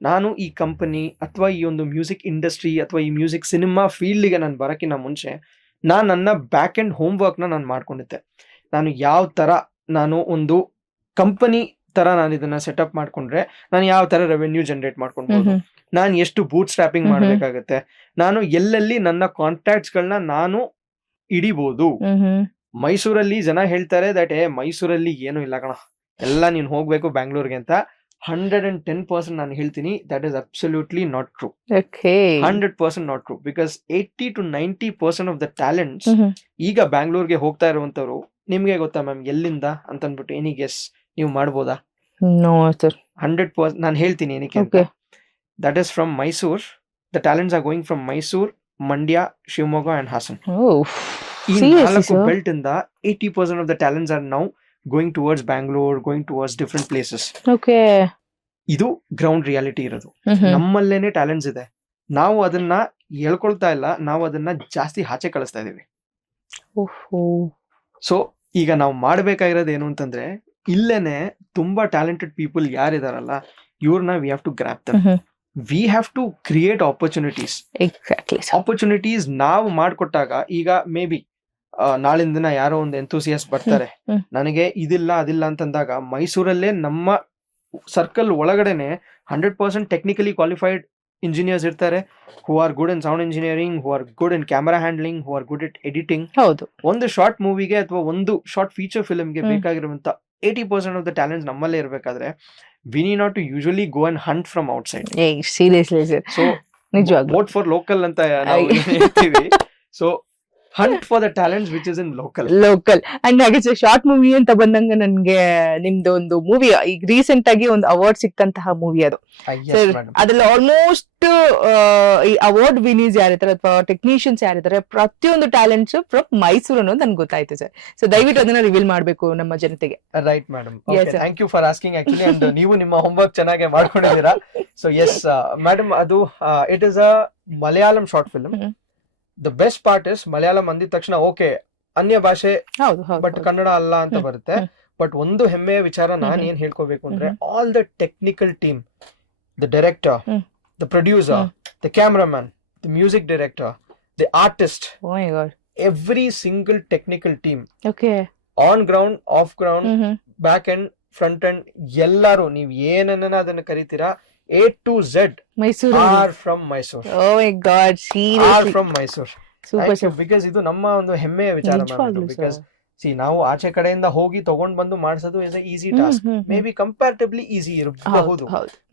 ನಾನು ಈ ಕಂಪನಿ ಅಥವಾ ಈ ಒಂದು ಮ್ಯೂಸಿಕ್ ಇಂಡಸ್ಟ್ರಿ ಅಥವಾ ಈ ಮ್ಯೂಸಿಕ್ ಸಿನಿಮಾ ಫೀಲ್ಡ್ಗೆ ನಾನು ಬರೋಕ್ಕಿಂತ ಮುಂಚೆ ನಾನು ನನ್ನ ಬ್ಯಾಕ್ ಎಂಡ್ ಹೋಮ್ ವರ್ಕ್ನ ನಾನು ಮಾಡ್ಕೊಂಡಿದ್ದೆ. ನಾನು ಯಾವ ಥರ ನಾನು ಒಂದು ಕಂಪನಿ ಥರ ನಾನು ಇದನ್ನ ಸೆಟಪ್ ಮಾಡ್ಕೊಂಡ್ರೆ ನಾನು ಯಾವ ಥರ ರೆವೆನ್ಯೂ ಜನರೇಟ್ ಮಾಡ್ಕೊಳ್ಬೋದು, ನಾನು ಎಷ್ಟು ಬೂಟ್ ಸ್ಟ್ರಾಪಿಂಗ್ ಮಾಡಬೇಕಾಗತ್ತೆ, ನಾನು ಎಲ್ಲೆಲ್ಲಿ ನನ್ನ ಕಾಂಟ್ಯಾಕ್ಟ್ಸ್ಗಳನ್ನ ನಾನು ಹಿಡಿಬೋದು. ಮೈಸೂರಲ್ಲಿ ಜನ ಹೇಳ್ತಾರೆ ದಟ್ ಮೈಸೂರಲ್ಲಿ ಏನು ಇಲ್ಲ ಕಣ, ಎಲ್ಲ ನೀನು ಹೋಗ್ಬೇಕು ಬ್ಯಾಂಗ್ಳೂರ್ಗೆ ಅಂತ. 110% ನಾನು ಹೇಳ್ತೀನಿ that is absolutely not true. 100% not true. Because 80 to 90% of the talents ಈಗ ಬ್ಯಾಂಗ್ಳೂರ್ಗೆ ಹೋಗ್ತಾ ಇರುವಂತವ್ರು, ನಿಮ್ಗೆ ಗೊತ್ತಾ ಮ್ಯಾಮ್ ಎಲ್ಲಿಂದ ಅಂತ ಅಂದ್ಬಿಟ್ಟು ಎನಿ ಗೆಸ್ ನೀವು ಮಾಡ್ಬೋದಾ? 100% ನಾನು ಹೇಳ್ತೀನಿ ಏನಕ್ಕೆ ಅಂತ. That is from Mysore. The talents are going from Mysore, Mandya, Shivamogga and Hassan. ಈ 4 ಬೆಲ್ಟ್ ಇಂದ 80% of the talents are now going towards Bangalore, going towards different places. Okay. ಇದು ಗ್ರೌಂಡ್ ರಿಯಾಲಿಟಿ ಇರೋದು. ನಮ್ಮಲ್ಲೇನೆ ಟ್ಯಾಲೆಂಟ್ಸ್ ಇದೆ, ನಾವು ಅದನ್ನ ಹೇಳ್ಕೊಳ್ತಾ ಇಲ್ಲ, ನಾವು ಅದನ್ನ ಜಾಸ್ತಿ ಆಚೆ ಕಳಿಸ್ತಾ ಇದೀವಿ. ಸೊ ಈಗ ನಾವು ಮಾಡ್ಬೇಕಾಗಿರೋದು ಏನು ಅಂತಂದ್ರೆ, ಇಲ್ಲೇನೆ ತುಂಬಾ ಟ್ಯಾಲೆಂಟೆಡ್ ಪೀಪಲ್ ಯಾರಿದಾರಲ್ಲ ಇವ್ರನ್ನ we have to grab them. We have to create opportunities. Opportunities ನಾವು ಮಾಡ್ಕೊಟ್ಟಾಗ, ಈಗ ಮೇ ಬಿ ನಾಳಿನ ದಿನ ಯಾರೋ ಒಂದು ಎಂಥೂಸಿಯಾಸ್ಟ್ ಬರ್ತಾರೆ, ನನಗೆ ಇದಿಲ್ಲ ಅದಿಲ್ಲ ಅಂತಂದಾಗ ಮೈಸೂರಲ್ಲೇ ನಮ್ಮ ಸರ್ಕಲ್ ಒಳಗಡೆನೆ 100% ಟೆಕ್ನಿಕಲಿ ಕ್ವಾಲಿಫೈಡ್ ಇಂಜಿನಿಯರ್ಸ್ ಇರ್ತಾರೆ, who are good in sound engineering, who are good in camera handling, who are good it editing. ಒಂದು ಶಾರ್ಟ್ ಮೂವಿಗೆ ಅಥವಾ ಒಂದು ಶಾರ್ಟ್ ಫೀಚರ್ ಫಿಲ್ಮ್ಗೆ ಬೇಕಾಗಿರುವಂತ 80% ಆಫ್ ದ ಟ್ಯಾಲೆಂಟ್ಸ್ ನಮ್ಮಲ್ಲೇ ಇರಬೇಕಾದ್ರೆ we need not to usually go and hunt from outside. So vote for local ಅಂತ ನಾವು ಹೇಳ್ತೀವಿ. So hunt for the talents which is in local. And ಹಾಗೆ ಶಾರ್ಟ್ ಮೂವಿ ಅಂತ ಬಂದಂಗ ನನ್ಗೆ ನಿಮ್ದು ಒಂದು ಮೂವಿ ಈಗ ರೀಸೆಂಟ್ ಆಗಿ ಒಂದು ಅವಾರ್ಡ್ ಸಿಕ್ಕಂತಹ ಮೂವಿ ಅದು. ಅದ್ರಲ್ಲಿ ಆಲ್ಮೋಸ್ಟ್ ಈ ಅವಾರ್ಡ್ ವಿನೀಸ್ ಯಾರಿದ್ದಾರೆ ಅಥವಾ ಟೆಕ್ನಿಷಿಯನ್ಸ್ ಯಾರಿದ್ದಾರೆ ಪ್ರತಿಯೊಂದು ಟ್ಯಾಲೆಂಟ್ಸ್ ಫ್ರಮ್ ಮೈಸೂರು ಅನ್ನೋದು ನನ್ಗೆ ಗೊತ್ತಾಯ್ತು ಸರ್. ಸೊ ದಯವಿಟ್ಟು ಅದನ್ನ ರಿವೀಲ್ ಮಾಡ್ಬೇಕು ನಮ್ಮ ಜನತೆಗೆ. Right madam, thank you for asking actually. And ನೀವು ನಿಮ್ಮ ಹೋಮ್ವರ್ಕ್ ಚೆನ್ನಾಗಿ ಮಾಡ್ಕೊಂಡಿದ್ದೀರಾ. ಸೊ ಎಸ್ ಮೇಡಮ್, ಅದು it is a Malayalam short film. The best part is Malayalam ಅಂದಿದ ತಕ್ಷಣ ಓಕೆ ಅನ್ಯ ಭಾಷೆ, ಬಟ್ ಕನ್ನಡ ಅಲ್ಲ ಅಂತ ಬರುತ್ತೆ. ಬಟ್ ಒಂದು ಹೆಮ್ಮೆಯ ವಿಚಾರ ನಾನು ಏನ್ ಹೇಳ್ಕೋಬೇಕು ಅಂದ್ರೆ, all the technical team, the director, the producer, the cameraman, the music director, the artist, every single technical team, on ground, of ground, back end, front end, ಎಲ್ಲರೂ ನೀವು ಏನನ್ನ ಅದನ್ನ ಕರಿತೀರಾ A to Z are from Mysore. Oh my God, seriously. Are from Mysore. Super. Because ಇದು ನಮ್ಮ ಒಂದು ಹೆಮ್ಮೆಯ ವಿಚಾರ ma'am. Because see, ನಾವು ಆಚೆ ಕಡೆಯಿಂದ ಹೋಗಿ ತಗೊಂಡ್ ಬಂದು ಮಾಡಿಸೋದು is a easy task. May be comparatively easy ಇರಬಹುದು,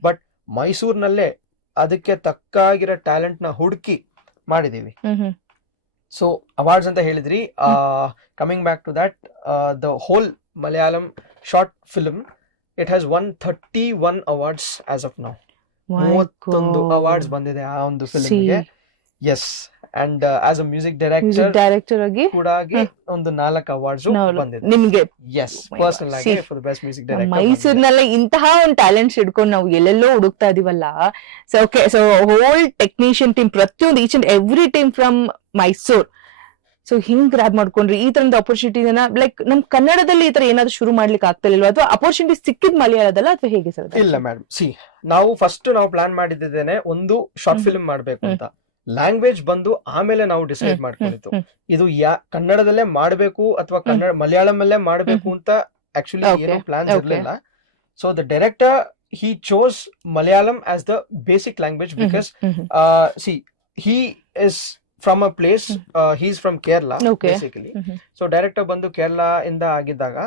ಬಟ್ ಮೈಸೂರಿನಲ್ಲೇ ಅದಕ್ಕೆ ತಕ್ಕಾಗಿರೋ ಟ್ಯಾಲೆಂಟ್ ನ ಹುಡುಕಿ ಮಾಡಿದೀವಿ. ಸೊ ಅವಾರ್ಡ್ಸ್ ಅಂತ ಹೇಳಿದ್ರಿ. Coming back to that, the whole Malayalam short film it has won 31 awards as of now. 31 awards ಬಂದಿದೆ ಆ ಒಂದು ಫಿಲ್ಮ್ಗೆ. Yes, and as a music director ಆಗಿ ಕೂಡ ಒಂದು 4 ಅವಾರ್ಡ್ಸ್ ಬಂದಿದೆ ನಿಮ್ಗೆ. ಎಸ್, ಪರ್ಸನಲ್ ಆಗಿ for the best music director. ಮೈಸೂರಿನಲ್ಲ ಇಂತಹ ಒಂದು ಟ್ಯಾಲೆಂಟ್ಸ್ ಹಿಡ್ಕೊಂಡು ನಾವು ಎಲ್ಲೆಲ್ಲೋ ಹುಡುಕ್ತಾ ಇದೀವಲ್ಲ. So okay, so whole technician team, ಪ್ರತಿಯೊಂದು each and every team from Mysore. So ಹಿಂಗ್ ಗ್ರಾಬ್ ಮಾಡ್ಕೊಂಡ್ರಿ ಈ ತರದ ಅಪರ್ಚುನಿಟಿನ. ಲೈಕ್ ನಮ್ ಕನ್ನಡದಲ್ಲಿ ಈ ತರ ಏನಾದ್ರು ಶುರು ಮಾಡ್ಲಿಕ್ಕೆ ಆಗ್ತಿಲ್ವಾ, ಅಥವಾ ಅಪರ್ಚುನಿಟಿ ಸಿಕ್ಕಿದ್ ಮಲಯಾಳದಲ್ಲ, ಅಥವಾ ಹೇಗೆ ಸರ್? ಇಲ್ಲ ಮೇಡಮ್, ನಾವು ಪ್ಲಾನ್ ಮಾಡಿದ್ದೇನೆ ಒಂದು ಶಾರ್ಟ್ ಫಿಲ್ಮ್ ಮಾಡ್ಬೇಕು ಅಂತ. ಲ್ಯಾಂಗ್ವೇಜ್ ಬಂದು ಆಮೇಲೆ ನಾವು ಡಿಸೈಡ್ ಮಾಡ್ಕೊಂಡಿತ್ತು ಇದು ಕನ್ನಡದಲ್ಲೇ ಮಾಡ್ಬೇಕು ಅಥವಾ ಮಲಯಾಳಂ ಅಲ್ಲೇ ಮಾಡ್ಬೇಕು ಅಂತ. ಆಕ್ಚುಲಿ ಏನೋ ಪ್ಲಾನ್ಸ್ ಇರ್ಲಿಲ್ಲ. So the director he chose Malayalam as the basic language because he is from a place, he's from Kerala basically. So director ಬಂದು ಕೇರಳ ಇಂದ ಆಗಿದ್ದಾಗ,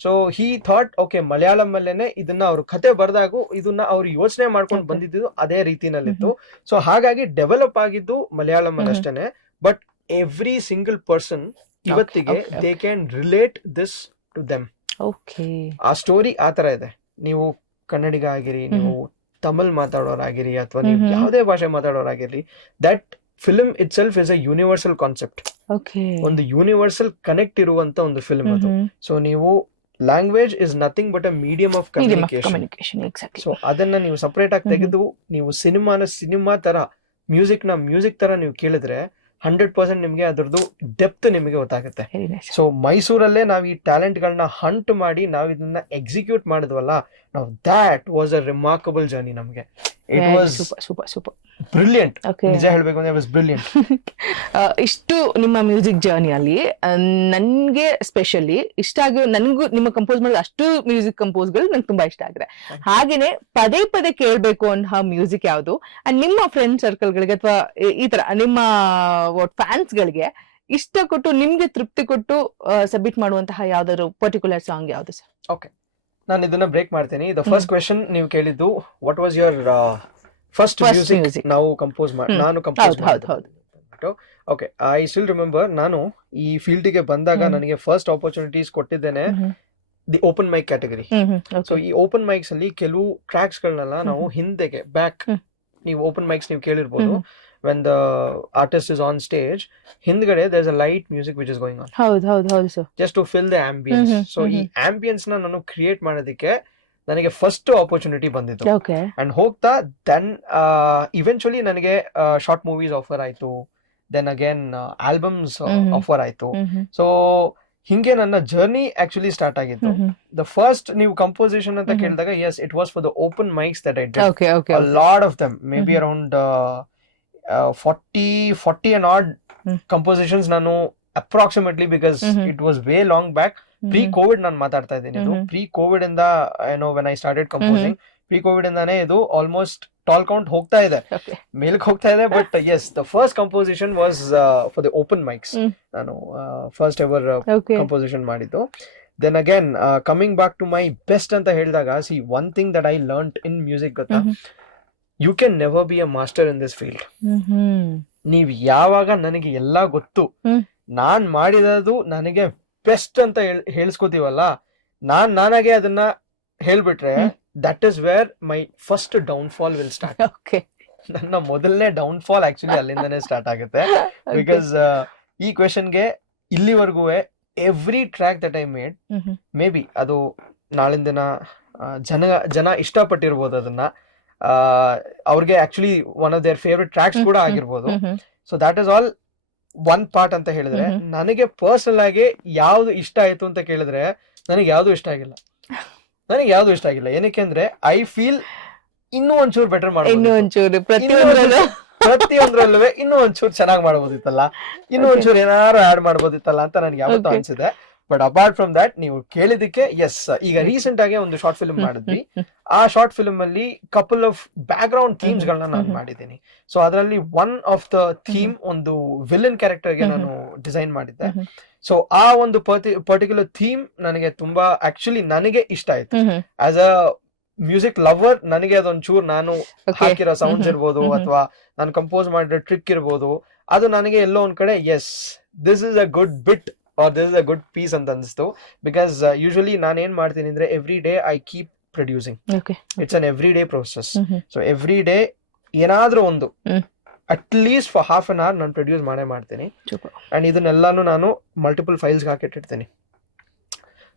so he thought okay Malayalam ಅಲ್ಲೇನೆ ಇದನ್ನ ಅವ್ರು ಕತೆ ಬರ್ದಾಗು ಇದನ್ನ ಅವ್ರು ಯೋಚನೆ ಮಾಡ್ಕೊಂಡು ಬಂದಿದ್ದು ಅದೇ ರೀತಿನಲ್ಲಿತ್ತು. ಸೊ ಹಾಗಾಗಿ ಡೆವಲಪ್ ಆಗಿದ್ದು ಮಲಯಾಳಂ ಅಷ್ಟೇನೆ. ಬಟ್ ಎವ್ರಿ ಸಿಂಗಲ್ ಪರ್ಸನ್ ಇವತ್ತಿಗೆ they can relate this to them. ಆ ಸ್ಟೋರಿ ಆ ತರ ಇದೆ. ನೀವು ಕನ್ನಡಿಗ ಆಗಿರಿ, ನೀವು ತಮಿಳ್ ಮಾತಾಡೋರಾಗಿರಿ, ಅಥವಾ ನೀವು ಯಾವುದೇ ಭಾಷೆ ಮಾತಾಡೋರಾಗಿರ್ಲಿ, that film itself is a universal concept. ಒಂದು ಯೂನಿವರ್ಸಲ್ ಕನೆಕ್ಟ್ ಇರುವಂತ ಒಂದು ಫಿಲ್ಮ್ ಅದು. ಸೊ ನೀವು language is nothing but a medium of communication. So ಅದನ್ನ ನೀವು ಸಪರೇಟ್ ಆಗಿ ತೆಗೆದು ನೀವು ಸಿನಿಮಾ ತರ, ಮ್ಯೂಸಿಕ್ ತರ ನೀವು ಕೇಳಿದ್ರೆ 100% ನಿಮ್ಗೆ ಅದರದ್ದು ಡೆಪ್ತ್ ನಿಮಗೆ ಗೊತ್ತಾಗುತ್ತೆ. ಸೊ ಮೈಸೂರಲ್ಲೇ ನಾವ್ ಈ ಟ್ಯಾಲೆಂಟ್ ಗಳನ್ನ ಹಂಟ್ ಮಾಡಿ ನಾವ್ ಇದನ್ನ ಎಕ್ಸಿಕ್ಯೂಟ್ ಮಾಡಿದ್ವಲ್ಲ, ನಾವು that was a remarkable journey. ನಮ್ಗೆ ಇಟ್ ವಾಸ್ ಸೂಪರ್ ಬ್ರಿಲಿಯಂಟ್. ನಿಜ ಹೇಳ್ಬೇಕು ಅಂದ್ರೆ ಇಟ್ ವಾಸ್ ಬ್ರಿಲಿಯಂಟ್. ಇಷ್ಟು ನಿಮ್ಮ ಮ್ಯೂಸಿಕ್ ಜರ್ನಿಯಲ್ಲಿ ನನ್ಗೆ ಸ್ಪೆಷಲಿ ಇಷ್ಟ ಆಗಿ, ನನಗೂ ನಿಮ್ಮ ಕಂಪೋಸ್ ಮಾಡಿದ ಅಷ್ಟು ಮ್ಯೂಸಿಕ್ ಕಂಪೋಸ್ಗಳು ನಂಗೆ ತುಂಬಾ ಇಷ್ಟ ಆಗಿದೆ. ಹಾಗೇನೆ ಪದೇ ಪದೇ ಕೇಳ್ಬೇಕು ಅನ್ನೋ ಮ್ಯೂಸಿಕ್ ಯಾವುದು, ಅಂಡ್ ನಿಮ್ಮ ಫ್ರೆಂಡ್ ಸರ್ಕಲ್ಗಳಿಗೆ ಅಥವಾ ಈ ತರ ನಿಮ್ಮ ಫ್ಯಾನ್ಸ್ ಗಳಿಗೆ ಇಷ್ಟ ಕೊಟ್ಟು ನಿಮ್ಗೆ ತೃಪ್ತಿ ಕೊಟ್ಟು ಸಬ್ಮಿಟ್ ಮಾಡುವಂತಹ ಯಾವ್ದಾದ್ರು ಪರ್ಟಿಕ್ಯುಲರ್ ಸಾಂಗ್ ಯಾವ್ದು ಸರ್? ಓಕೆ, ನಾನು ಇದನ್ನ ಬ್ರೇಕ್ ಮಾಡ್ತೀನಿ. ದ ಫಸ್ಟ್ ಕ್ವೆಶನ್ ನೀವು ಕೇಳಿದ್ದು, what was your first music ನಾವು ಕಂಪೋಸ್ ನಾನು ಕಂಪೋಸ್ ಮಾಡಿದ್ದು. ಓಕೆ, ಐ ಸ್ಟಿಲ್ ರಿಮೆಂಬರ್, ನಾನು ಈ ಫೀಲ್ಡ್ ಗೆ ಬಂದಾಗ ನನಗೆ ಫಸ್ಟ್ ಆಪರ್ಚುನಿಟೀಸ್ ಕೊಟ್ಟಿದ್ದೇನೆ the open mic category. So ಈ ಓಪನ್ ಮೈಕ್ಸ್ ಅಲ್ಲಿ ಕೆಲವು ಟ್ರ್ಯಾಕ್ಸ್ ಗಳನ್ನೆಲ್ಲ ನಾವು ಹಿಂದೆಗೆ ಬ್ಯಾಕ್, ನೀವು ಓಪನ್ ಮೈಕ್ಸ್ ನೀವು ಕೇಳಿರ್ಬೋದು, when the artist is on stage, hindgade there's a light music which is going on. ಹೌದು sir, just to fill the ambience. So ಈ ambience ನ ನಾನು ಕ್ರಿಯೇಟ್ ಮಾಡೋದಕ್ಕೆ ನನಗೆ ಫಸ್ಟ್ ಆಪರ್ಚುನಿಟಿ ಬಂದಿತ್ತು. ಅಂಡ್ ಹೋಗ್ತಾ ದೆನ್ ಇವೆಂಚುಲಿ ನನಗೆ ಶಾರ್ಟ್ ಮೂವೀಸ್ ಆಫರ್ ಆಯ್ತು, ದೆನ್ ಅಗೇನ್ ಆಲ್ಬಮ್ಸ್ ಆಫರ್ ಆಯ್ತು. ಸೊ ಹಿಂಗೆ ನನ್ನ ಜರ್ನಿ ಆಕ್ಚುಲಿ ಸ್ಟಾರ್ಟ್ ಆಗಿತ್ತು. ದ ಫಸ್ಟ್ ನೀವು ಕಂಪೋಸಿಷನ್ ಅಂತ ಕೇಳಿದಾಗ, yes, it was for the open mics that I did. A lot of them, maybe around 40 and odd compositions ನಾನು approximately, because it was way long back. Pre-COVID ನಾನು ಮಾತಾಡ್ತಾ ಇದ್ದೀನಿ. ಇದು pre-COVID ಇಂದ when I started composing, pre-COVID ಇಂದಾನೆ ಇದು almost tall count ಹೋಗ್ತಾ ಇದೆ, ಮೇಲ್ಕ್ ಹೋಗ್ತಾ ಇದೆ. But yes, the first composition was for the open mics. ನಾನು ಫಸ್ಟ್ ಎವರ್ ಕಂಪೋಸಿಷನ್ ಮಾಡಿದ್ದು. Then again coming back to my best ಅಂತ ಹೇಳಿದಾಗ, see one thing that I learned in music ಗೊತ್ತಾ, you can never be a master in this field. ನೀವ್ ಯಾವಾಗ ನನಗೆ ಎಲ್ಲಾ ಗೊತ್ತು, ನಾನ್ ಮಾಡಿರೋದು ನನಗೆ ಬೆಸ್ಟ್ ಅಂತ ಹೇಳ್ಸ್ಕೊತೀವಲ್ಲ, ನಾನಾಗೆ ಅದನ್ನ ಹೇಳ್ಬಿಟ್ರೆ, that is where my first downfall will start. ನನ್ನ ಮೊದಲನೇ ಡೌನ್ ಫಾಲ್ ಆಕ್ಚುಲಿ ಅಲ್ಲಿಂದಾನೇ ಸ್ಟಾರ್ಟ್ ಆಗುತ್ತೆ. ಬಿಕಾಸ್ ಈ ಕ್ವೆಶನ್ಗೆ ಇಲ್ಲಿವರೆಗೂ every track that I made, maybe ಅದು ನಾಳಿನ ದಿನ ಜನ ಇಷ್ಟಪಟ್ಟಿರ್ಬೋದು ಅದನ್ನ, ಅವ್ರಿಗೆ actually one of their favourite tracks ಕೂಡ ಆಗಿರ್ಬೋದು. So that is all one part ಅಂತ ಹೇಳಿದ್ರೆ, ನನಗೆ ಪರ್ಸನಲ್ ಆಗಿ ಯಾವ್ದು ಇಷ್ಟ ಆಯ್ತು ಅಂತ ಕೇಳಿದ್ರೆ, ನನಗೆ ಯಾವ್ದು ಇಷ್ಟ ಆಗಿಲ್ಲ. ಏನಕ್ಕೆ ಅಂದ್ರೆ ಐ ಫೀಲ್ ಇನ್ನೂ ಒಂಚೂರು ಬೆಟರ್ ಮಾಡಬಹುದು, ಪ್ರತಿಯೊಂದ್ರಲ್ಲೂ ಇನ್ನೂ ಒಂಚೂರು ಚೆನ್ನಾಗಿ ಮಾಡಬಹುದಿತ್ತಲ್ಲ, ಇನ್ನೂ ಒಂಚೂರು ಏನಾರು ಆಡ್ ಮಾಡಬಹುದಿತ್ತಲ್ಲ ಅಂತ ನನಗೆ ಯಾವತ್ತೂ ಅನ್ಸಿದೆ. ಬಟ್ ಅಪಾರ್ಟ್ ಫ್ರಮ್ ದಟ್, ನೀವು ಕೇಳಿದಕ್ಕೆ, ಎಸ್, ಈಗ ರೀಸೆಂಟ್ ಆಗಿ ಒಂದು ಶಾರ್ಟ್ ಫಿಲ್ಮ್ ಮಾಡಿದ್ವಿ. ಆ ಶಾರ್ಟ್ ಫಿಲ್ಮ್ ಅಲ್ಲಿ couple of back ground themes ಗಳನ್ನ ನಾನು ಮಾಡಿದ್ದೀನಿ. ಸೊ ಅದರಲ್ಲಿ ಒನ್ ಆಫ್ ದ ಥೀಮ್ ಒಂದು ವಿಲನ್ ಕ್ಯಾರೆಕ್ಟರ್ ಗೆ ನಾನು ಡಿಸೈನ್ ಮಾಡಿದ್ದೆ. ಸೊ ಆ ಒಂದು ಪರ್ಟಿಕ್ಯುಲರ್ ಥೀಮ್ ನನಗೆ ತುಂಬಾ ಆಕ್ಚುಲಿ ನನಗೆ ಇಷ್ಟ ಆಯ್ತು. ಆಸ್ ಅ ಮ್ಯೂಸಿಕ್ ಲವರ್ ನನಗೆ ಅದೊಂಚೂರು ನಾನು ಹಾಕಿರೋ ಸೌಂಡ್ಸ್ ಇರ್ಬೋದು, ಅಥವಾ ನಾನು ಕಂಪೋಸ್ ಮಾಡಿರೋ ಟ್ರಿಕ್ ಇರ್ಬೋದು, ಅದು ನನಗೆ ಎಲ್ಲೋ ಒಂದ್ ಕಡೆ, yes, this is a good bit or this is a good piece ಅಂತ ಅನಿಸ್ತು. ಬಿಕಾಸ್ ಯೂಶಲಿ ನಾನು ಏನ್ ಮಾಡ್ತೀನಿ ಅಂದ್ರೆ, every day I keep producing. Okay it's an every day process. So every day ಏನಾದ್ರೂ ಒಂದು at least for half an hour ನಾನು produce ಮಾಡ್ತೀನಿ. ಅಂಡ್ ಇದನ್ನೆಲ್ಲಾನು ನಾನು ಮಲ್ಟಿಪಲ್ ಫೈಲ್ಸ್ಗೆ ಹಾಕಿಟ್ಟಿರ್ತೀನಿ.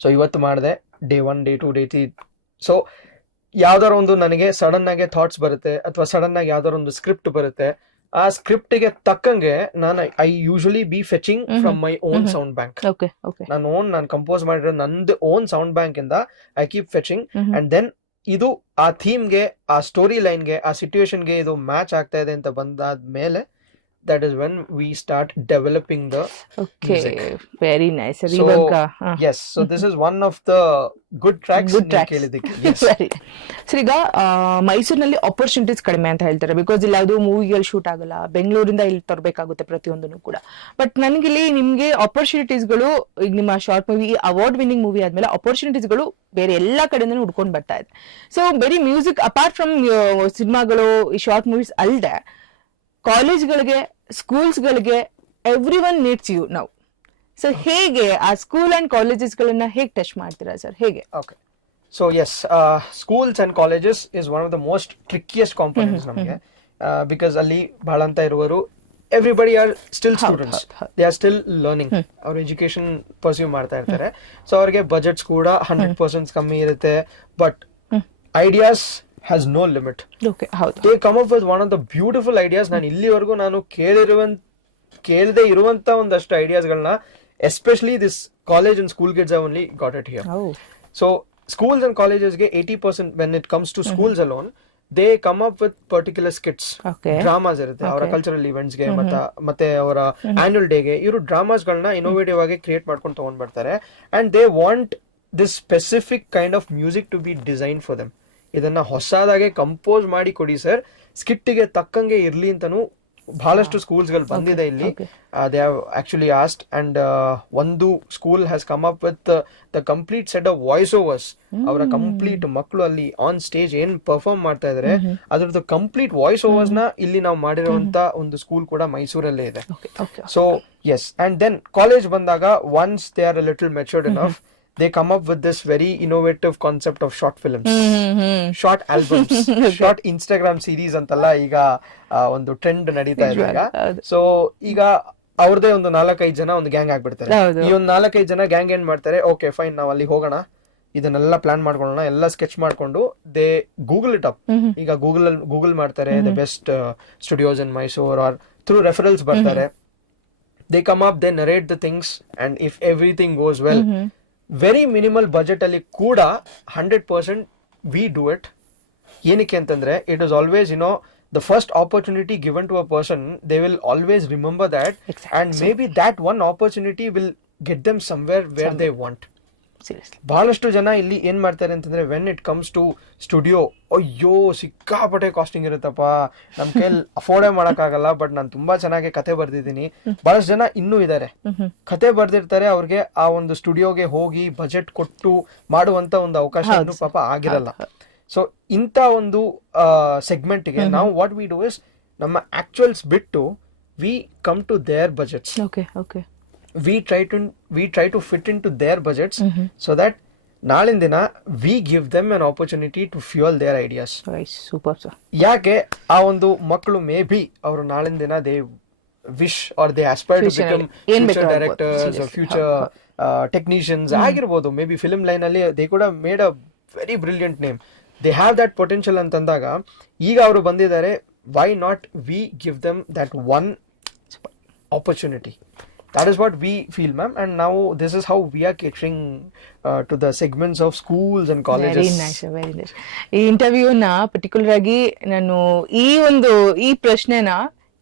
ಸೊ ಇವತ್ತು ಮಾಡಿದೆ, ಡೇ 1, ಡೇ 2, ಡೇ 3. ಸೊ ಯಾವ್ದಾರ ಒಂದು ನನಗೆ ಸಡನ್ ಆಗಿ ಥಾಟ್ಸ್ ಬರುತ್ತೆ ಅಥವಾ ಸಡನ್ ಆಗಿ ಯಾವ್ದಾರ ಒಂದು ಸ್ಕ್ರಿಪ್ಟ್ ಬರುತ್ತೆ, ಆ ಸ್ಕ್ರಿಪ್ಟ್ ಗೆ ತಕ್ಕಂಗೆ ನಾನು I usually be fetching from my own sound bank. ನಾನು ಕಂಪೋಸ್ ಮಾಡಿರೋ ನಂದು ಓನ್ ಸೌಂಡ್ ಬ್ಯಾಂಕ್ ಇಂದ I keep fetching. And then ಇದು ಆ ಥೀಮ್ಗೆ, ಆ ಸ್ಟೋರಿ ಲೈನ್ಗೆ, ಆ ಸಿಚುವೇಶನ್ಗೆ ಇದು ಮ್ಯಾಚ್ ಆಗ್ತಾ ಇದೆ ಅಂತ ಬಂದಾದ್ಮೇಲೆ that is when we start developing the music. Very nice. So, yes, so this is one of the good tracks. Yes. So ಈಗ ಮೈಸೂರಿನಲ್ಲಿ ಆಪರ್ಚುನಿಟೀಸ್ ಕಡಿಮೆ ಅಂತ ಹೇಳ್ತಾರೆ, ಬಿಕಾಸ್ ಇಲ್ಲಿ ಯಾವುದು ಮೂವಿಗಳು ಶೂಟ್ ಆಗಲ್ಲ, ಬೆಂಗಳೂರಿಂದ ಇಲ್ಲಿ ತರಬೇಕಾಗುತ್ತೆ ಪ್ರತಿಯೊಂದನ್ನು ಕೂಡ. ಬಟ್ ನನಗಿಲ್ಲಿ ನಿಮ್ಗೆ ಆಪರ್ಚುನಿಟೀಸ್ಗಳು, ಈಗ ನಿಮ್ಮ short movie award winning movie ಆದ್ಮೇಲೆ ಆಪರ್ಚುನಿಟೀಸ್ಗಳು ಬೇರೆ ಎಲ್ಲಾ ಕಡೆಯಿಂದನೂ ಹುಡ್ಕೊಂಡು ಬರ್ತಾ ಇದೆ. ಸೊ ಬರೀ ಮ್ಯೂಸಿಕ್ ಅಪಾರ್ಟ್ ಫ್ರಮ್ ಸಿನಿಮಾಗಳು, ಈ ಶಾರ್ಟ್ ಮೂವೀಸ್ ಅಲ್ಲದೆ ಕಾಲೇಜ್ಗಳಿಗೆ, ಸ್ಕೂಲ್ಸ್ಗಳಿಗೆ everyone needs you now. So ಹೇಗೆ ಆ ಸ್ಕೂಲ್ ಅಂಡ್ ಕಾಲೇಜಸ್ ಗಳನ್ನ ಹೇಗೆ ಟಚ್ ಮಾಡ್ತೀರಾ ಸರ್, ಹೇಗೆ? Okay, so yes, schools and colleges is one of the most trickiest components ನಮಗೆ. ಬಿಕಾಸ್ ಅಲ್ಲಿ ಬಹಳ ಅಂತ ಇರುವರು, everybody are still students, they are still learning, ಅವ್ರ ಎಜುಕೇಶನ್ ಪರ್ಸ್ಯೂ ಮಾಡ್ತಾ ಇರ್ತಾರೆ. ಸೊ ಅವ್ರಿಗೆ ಬಜೆಟ್ಸ್ ಕೂಡ 100% ಕಮ್ಮಿ ಇರುತ್ತೆ, but ideas has no limit. Okay, ಹೌದು. They come up with one of the beautiful ideas. ನಾನು ಇಲ್ಲಿವರೆಗೂ ನಾನು ಕೇಳದೆ ಇರುವಂತ ಒಂದಷ್ಟು ಐಡಿಯಾಸ್ಗಳನ್ನ, especially this college and school kids have only got it here. So schools and colleges ಗೆ 80% when it comes to schools alone, they come up with particular skits, dramas ಇರುತ್ತೆ ಅವರ ಕಲ್ಚರಲ್ ಇವೆಂಟ್ಸ್ ಗೆ, ಮತ್ತೆ ಅವರ ಆನ್ಯುವಲ್ ಡೇ ಗೆ ಇವರು dramas ಗಳನ್ನ innovative ಆಗಿ ಕ್ರಿಯೇಟ್ ಮಾಡ್ಕೊಂಡು ತಗೊಂಡ್ ಬರ್ತಾರೆ. And they want this specific kind of music to be design for them. ಇದನ್ನ ಹೊಸದಾಗೆ ಕಂಪೋಸ್ ಮಾಡಿ ಕೊಡಿ ಸರ್, ಸ್ಕಿಟ್ಗೆ ತಕ್ಕಂಗೆ ಇರ್ಲಿ ಅಂತಾನು ಬಹಳಷ್ಟು ಸ್ಕೂಲ್ಸ್ ಗಳು ಬಂದಿದೆ ಇಲ್ಲಿ. They have actually asked, and ಒಂದು school has come up with the complete set of voice overs. ಅವರ ಕಂಪ್ಲೀಟ್ ಮಕ್ಕಳು ಅಲ್ಲಿ ಆನ್ ಸ್ಟೇಜ್ ಏನ್ ಪರ್ಫಾರ್ಮ್ ಮಾಡ್ತಾ ಇದಾರೆ ಅದ್ರದ್ದು ಕಂಪ್ಲೀಟ್ ವಾಯ್ಸ್ ಓವರ್ಸ್ ನ ಇಲ್ಲಿ ನಾವು ಮಾಡಿರುವಂತ ಒಂದು ಸ್ಕೂಲ್ ಕೂಡ ಮೈಸೂರಲ್ಲೇ ಇದೆ. So yes, and then college ಬಂದಾಗ once they are a little matured enough, they come up with this very innovative concept of short films, short albums, short Instagram series ಅಂತಲ್ಲ ಈಗ ಒಂದು ಟ್ರೆಂಡ್ ನಡೀತಾ ಇದೆ ಈಗ. ಸೊ ಈಗ ಅವ್ರದೇ ಒಂದು 4-5 ಜನ ಒಂದು ಗ್ಯಾಂಗ್ ಆಗ್ಬಿಡ್ತಾರೆ. ಈ ಒಂದು 4-5 ಜನ ಗ್ಯಾಂಗ್ ಏನ್ ಮಾಡ್ತಾರೆ, ಓಕೆ ಫೈನ್, ನಾವ್ ಅಲ್ಲಿ ಹೋಗೋಣ, ಇದನ್ನೆಲ್ಲ ಪ್ಲಾನ್ ಮಾಡ್ಕೊಳ್ಳೋಣ, ಎಲ್ಲ ಸ್ಕೆಚ್ ಮಾಡ್ಕೊಂಡು ದೇ ಗೂಗಲ್ ಇಟ್ ಅಪ್. ಈಗ ಗೂಗಲ್ ಮಾಡ್ತಾರೆ the best studios in Mysore, are through referrals ಬರ್ತಾರೆ. They come up, they narrate the things, and if everything goes well, very minimal budget ಅಲ್ಲಿ ಕೂಡ 100% ವಿ ಡೂ ಇಟ್. ಏನಕ್ಕೆ ಅಂತಂದ್ರೆ it is always the first opportunity given to a person, they will always remember that. Exactly. And maybe that one opportunity will get them somewhere where they want. ಬಹಳಷ್ಟು ಜನ ಇಲ್ಲಿ ಏನ್ ಮಾಡ್ತಾರೆ ಅಂತಂದ್ರೆ, when it comes to studio, ಅಯ್ಯೋ ಸಿಕ್ಕಾಪಟ್ಟೆ casting ಇರುತ್ತಪ್ಪ, ನಮ್ ಕೈಲಿ ಅಫೋರ್ಡೇ ಮಾಡಕ್ಕಾಗಲ್ಲ, ಬಟ್ ನಾನು ತುಂಬಾ ಚೆನ್ನಾಗಿ ಕತೆ ಬರ್ದಿದ್ದೀನಿ. ಬಹಳಷ್ಟು ಜನ ಇನ್ನೂ ಇದಾರೆ, ಕತೆ ಬರ್ದಿರ್ತಾರೆ, ಅವ್ರಿಗೆ ಆ ಒಂದು ಸ್ಟುಡಿಯೋಗೆ ಹೋಗಿ ಬಜೆಟ್ ಕೊಟ್ಟು ಮಾಡುವಂತ ಒಂದು ಅವಕಾಶ ಇನ್ನೂ ಪಾಪ ಆಗಿರಲ್ಲ. ಸೊ ಇಂಥ ಒಂದು ಸೆಗ್ಮೆಂಟ್ಗೆ ನಾವು ವಾಟ್ ವಿ ಡೂ ಇಸ್, ನಮ್ಮ ಆಕ್ಚುಯಲ್ಸ್ ಬಿಟ್ಟು we come to their budgets. we try to fit into their budgets, so that ನಾಳಿನ ದಿನ we give them an opportunity to fuel their ideas. Super sir. ಯಾಕೆ ಆ ಒಂದು ಮಕ್ಕಳು ಮೇ ಬಿ ಅವರು ನಾಳಿನ ದಿನ they wish or they aspire to become future directors or future technicians ಆಗಿರ್ಬೋದು. ಮೇ ಬಿ ಫಿಲ್ಮ್ ಲೈನ್ ಅಲ್ಲಿ they could have made a very brilliant name. They have that potential ಅಂತಂದಾಗ ಈಗ ಅವರು ಬಂದಿದ್ದಾರೆ, why not we give them that one opportunity? That is what we feel, ma'am, and now this is how we are catering to the segments of schools and colleges. Very nice, very nice. ಈ ಇಂಟರ್ವ್ಯೂನ particular ಆಗಿ ನಾನು ಈ ಪ್ರಶ್ನೆನ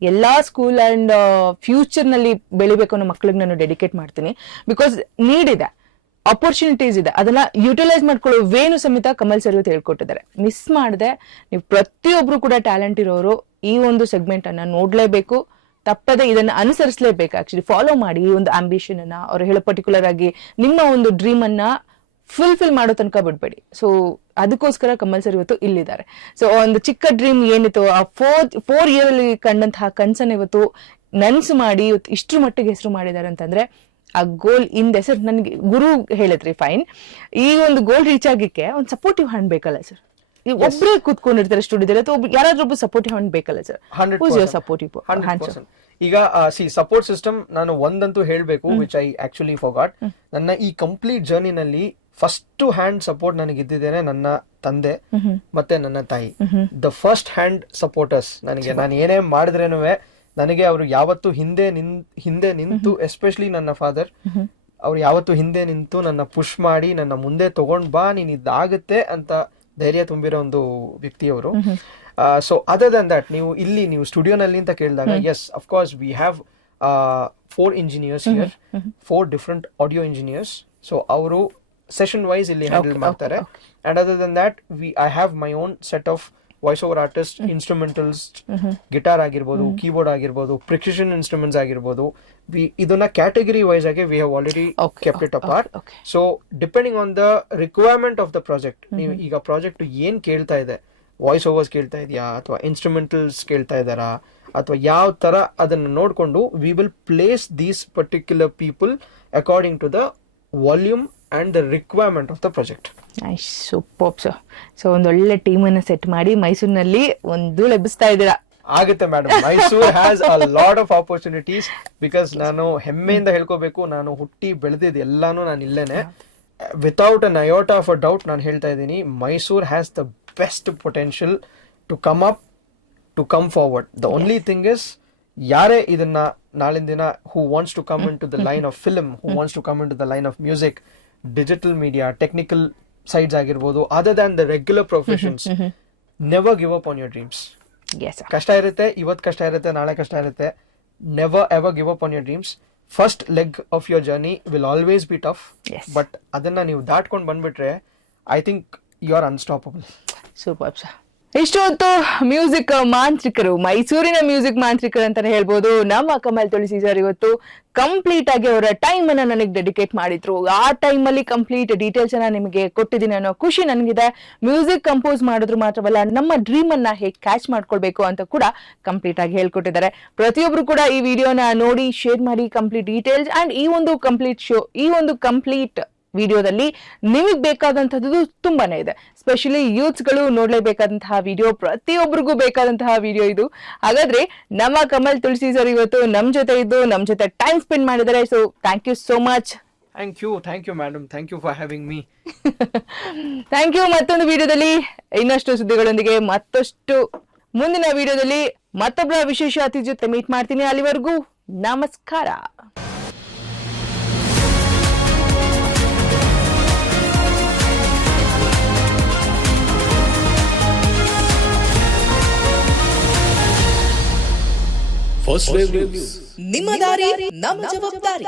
ಎಲ್ಲಾ school and future ನಲ್ಲಿ ಬೆಳಿಬೇಕು ಅನ್ನೋ ಮಕ್ಕಳಿಗೆ ನಾನು ಡೆಡಿಕೇಟ್ ಮಾಡ್ತೀನಿ. ಬಿಕಾಸ್ ನೀಡ್ ಇದೆ, ಆಪರ್ಚುನಿಟೀಸ್ ಇದೆ, ಅದನ್ನ ಯುಟಿಲೈಸ್ ಮಾಡ್ಕೊಳ್ಳೋ ವೇನು ಸಮೇತ ಕಮಲ್ ಸರ್ ಇವತ್ತು ಹೇಳ್ಕೊಟ್ಟಿದ್ದಾರೆ. ಮಿಸ್ ಮಾಡದೆ ನೀವು ಪ್ರತಿಯೊಬ್ರು ಕೂಡ ಟ್ಯಾಲೆಂಟ್ ಇರೋರು ಈ ಒಂದು ಸೆಗ್ಮೆಂಟ್ ಅನ್ನ ನೋಡ್ಲೇಬೇಕು, ತಪ್ಪದೆ ಇದನ್ನ ಅನುಸರಿಸಲೇಬೇಕು. ಆಕ್ಚುಲಿ ಫಾಲೋ ಮಾಡಿ ಈ ಒಂದು ಆಂಬಿಷನ್ ಅನ್ನ, ಅವ್ರು ಹೇಳೋ ಪರ್ಟಿಕ್ಯುಲರ್ ಆಗಿ ನಿಮ್ಮ ಒಂದು ಡ್ರೀಮ್ ಅನ್ನ ಫುಲ್ಫಿಲ್ ಮಾಡೋ ತನಕ ಬಿಡ್ಬೇಡಿ. ಸೊ ಅದಕ್ಕೋಸ್ಕರ ಕಮಲ್ ಸರ್ ಇವತ್ತು ಇಲ್ಲಿದ್ದಾರೆ. ಸೊ ಒಂದು ಚಿಕ್ಕ ಡ್ರೀಮ್ ಏನಿತ್ತು, ಆ 4 year ಅಲ್ಲಿ ಕಂಡಂತಹ ಕನ್ಸನ್ನ ಇವತ್ತು ನನ್ಸು ಮಾಡಿ ಇಷ್ಟ್ರ ಮಟ್ಟಿಗೆ ಹೆಸರು ಮಾಡಿದ್ದಾರೆ ಅಂತಂದ್ರೆ ಆ ಗೋಲ್ ಹಿಂದೆ ಸರ್ ನನಗೆ ಗುರು ಹೇಳಿದ್ರಿ ಫೈನ್, ಈ ಒಂದು ಗೋಲ್ ರೀಚ್ ಆಗಿಕ್ಕೆ ಒಂದು ಸಪೋರ್ಟಿವ್ ಹ್ಯಾಂಡ್ ಬೇಕಲ್ಲ ಸರ್? ಒಬ್ಬರೇ ಕೂತ್ಕೊಂಡಿರ್ತಾರೆ ಸ್ಟುಡಿಯೋದಲ್ಲಿ ಅಥವಾ ಯಾರಾದ್ರೂ ಒಬ್ಬ ಸಪೋರ್ಟಿವ್ ಹ್ಯಾಂಡ್ ಬೇಕಲ್ಲ ಸರ್? 100%. Supportive hand? ಈಗ ಸಪೋರ್ಟ್ ಸಿಸ್ಟಮ್ ನಾನು ಒಂದಂತೂ ಹೇಳ್ಬೇಕು, ವಿಚ್ ಐ ಆಕ್ಚುಲಿ ಫಾರ್ಗಾಟ್. ನನ್ನ ಈ ಕಂಪ್ಲೀಟ್ ಜರ್ನಿನಲ್ಲಿ ಫಸ್ಟ್ ಹ್ಯಾಂಡ್ ಸಪೋರ್ಟ್ ನನಗೆ ಇದ್ದಿದ್ದೇನೆ ನನ್ನ ತಂದೆ ಮತ್ತೆ ನನ್ನ ತಾಯಿ. ದ ಫಸ್ಟ್ ಹ್ಯಾಂಡ್ ಸಪೋರ್ಟರ್ಸ್ ನನಗೆ. ನಾನು ಏನೇ ಮಾಡಿದ್ರೇನು ನನಗೆ ಅವರು ಯಾವತ್ತು ಹಿಂದೆ ನಿಂತು, ಎಸ್ಪೆಷಲಿ ನನ್ನ ಫಾದರ್, ಅವ್ರು ಯಾವತ್ತು ಹಿಂದೆ ನಿಂತು ನನ್ನ ಪುಷ್ ಮಾಡಿ ನನ್ನ ಮುಂದೆ ತಗೊಂಡ್ ಬಾ, ನೀನ್ ಇದಾಗುತ್ತೆ ಅಂತ ಧೈರ್ಯ ತುಂಬಿರೋ ಒಂದು ವ್ಯಕ್ತಿಯವರು. ಸೊ ಅದರ್ ದನ್ ದಟ್, ನೀವು ಸ್ಟುಡಿಯೋನಲ್ಲಿ ಅಂತ ಕೇಳಿದಾಗ, yes of course we have 4 engineers here, 4 different audio engineers. So ಅವರು ಸೆಷನ್ ವೈಸ್ ಇಲ್ಲಿ ಹ್ಯಾಂಡಲ್ ಮಾಡ್ತಾರೆ. And other than that I have my own set of voice over artist, instrumentals, guitar ಆಗಿರ್ಬೋದು, keyboard ಆಗಿರ್ಬೋದು, precision instruments ಆಗಿರ್ಬೋದು. ಇದನ್ನ category wise ಆಗಿ we have already kept it apart. So depending on the requirement of the project, ನೀವು ಈಗ project ಏನ್ ಕೇಳ್ತಾ ಇದೆ, ವಾಯ್ಸ್ ಓವರ್ಸ್ ಕೇಳ್ತಾ ಇದೆಯಾ ಅಥವಾ ಇನ್ಸ್ಟ್ರೂಮೆಂಟಲ್ಸ್ ಕೇಳ್ತಾ ಇದ್ದಾರಾ ಅಥವಾ ಯಾವ ತರ, ಅದನ್ನ ನೋಡ್ಕೊಂಡು we will place these particular people according to the volume and the requirement of the project. Super sir. So ಒಂದೊಳ್ಳೆ ಟೀಮ್ ಅನ್ನ ಸೆಟ್ ಮಾಡಿ ಮೈಸೂರಿನಲ್ಲಿ ಒಂದು ಎಬ್ಬಿಸ್ತಾ ಇದ್ದೀರಾ. ಆಗುತ್ತೆ madam. Mysore has a lot of opportunities. Because ನಾನು ಹೆಮ್ಮೆಯಿಂದ ಹೇಳ್ಕೋಬೇಕು, ನಾನು ಹುಟ್ಟಿ ಬೆಳೆದಿದ್ದು ಎಲ್ಲಾನು ನಾನು ಇಲ್ಲೇನೆ. Without an iota of a doubt ನಾನು ಹೇಳ್ತಾ ಇದ್ದೀನಿ, Mysore has the best potential to come up, to come forward. The only thing is, ಯಾರೇ ಇದನ್ನ ನಾಳಿನ ದಿನ who wants to come in to the line of film, who wants to come in to the line of music, digital media, technical sides ಆಗಿರ್ಬೋದು, other than the regular professions, never give up on your dreams. ಕಷ್ಟ ಇರುತ್ತೆ, ಇವತ್ತು ಕಷ್ಟ ಇರುತ್ತೆ, ನಾಳೆ ಕಷ್ಟ ಇರುತ್ತೆ. Never ever give up on your dreams. First leg of your journey will always be tough, but ಅದನ್ನ ನೀವು ದಾಟ್ಕೊಂಡು ಬಂದ್ಬಿಟ್ರೆ I think you are unstoppable. Super sir. ಇಷ್ಟು ಹೊತ್ತು ಮ್ಯೂಸಿಕ್ ಮಾಂತ್ರಿಕರು, ಮೈಸೂರಿನ ಮ್ಯೂಸಿಕ್ ಮಾಂತ್ರಿಕರು ಅಂತಾನೆ ಹೇಳ್ಬೋದು, ನಮ್ಮ ಕಮಲ್ ತುಳಸಿ ಸರ್ ಇವತ್ತು ಕಂಪ್ಲೀಟ್ ಆಗಿ ಅವರ ಟೈಮ್ ಅನ್ನ ನನಗೆ ಡೆಡಿಕೇಟ್ ಮಾಡಿದ್ರು. ಆ ಟೈಮ್ ಅಲ್ಲಿ ಕಂಪ್ಲೀಟ್ ಡೀಟೇಲ್ಸ್ ಅನ್ನ ನಿಮಗೆ ಕೊಟ್ಟಿದ್ದೀನಿ ಅನ್ನೋ ಖುಷಿ ನನಗಿದೆ. ಮ್ಯೂಸಿಕ್ ಕಂಪೋಸ್ ಮಾಡಿದ್ರು ಮಾತ್ರವಲ್ಲ, ನಮ್ಮ ಡ್ರೀಮ್ ಅನ್ನ ಹೇಗೆ ಕ್ಯಾಚ್ ಮಾಡ್ಕೊಳ್ಬೇಕು ಅಂತ ಕೂಡ ಕಂಪ್ಲೀಟ್ ಆಗಿ ಹೇಳ್ಕೊಟ್ಟಿದ್ದಾರೆ. ಪ್ರತಿಯೊಬ್ರು ಕೂಡ ಈ ವಿಡಿಯೋನ ನೋಡಿ ಶೇರ್ ಮಾಡಿ ಕಂಪ್ಲೀಟ್ ಡೀಟೇಲ್ಸ್. ಅಂಡ್ ಈ ಒಂದು ಕಂಪ್ಲೀಟ್ ಶೋ, ಈ ಒಂದು ಕಂಪ್ಲೀಟ್ ವಿಡಿಯೋದಲ್ಲಿ ನಿಮಗ್ ಬೇಕಾದಂತದ್ದು ತುಂಬಾನೇ ಇದೆ. ಸ್ಪೆಷಲಿ ಯೂತ್ಸ್ ಗಳು ನೋಡ್ಲೇಬೇಕಾದಂತಹ ವಿಡಿಯೋ, ಪ್ರತಿಯೊಬ್ಬರಿಗೂ ಬೇಕಾದಂತಹ ವಿಡಿಯೋ ಇದು. ಹಾಗಾದ್ರೆ ನಮ್ಮ ಕಮಲ್ ತುಳಸಿ ಸರ್ ಇವತ್ತು ನಮ್ ಜೊತೆ ಇದ್ದು ನಮ್ ಜೊತೆ ಟೈಮ್ ಸ್ಪೆಂಡ್ ಮಾಡಿದ್ದಾರೆ. So thank you so much. Thank you madam, thank you for having me. Thank you. ಮತ್ತೊಂದು ವಿಡಿಯೋದಲ್ಲಿ ಇನ್ನಷ್ಟು ಸುದ್ದಿಗಳೊಂದಿಗೆ, ಮತ್ತಷ್ಟು ಮುಂದಿನ ವಿಡಿಯೋದಲ್ಲಿ ಮತ್ತೊಬ್ಬರ ವಿಶೇಷ ಅತಿಥಿ ಜೊತೆ ಮೀಟ್ ಮಾಡ್ತೀನಿ. ಅಲ್ಲಿವರೆಗೂ ನಮಸ್ಕಾರ. ಫಸ್ಟ್ ವೇವ್ ನ್ಯೂಸ್, ನಿಮ್ಮ ದಾರಿ ನಮ್ಮ ಜವಾಬ್ದಾರಿ.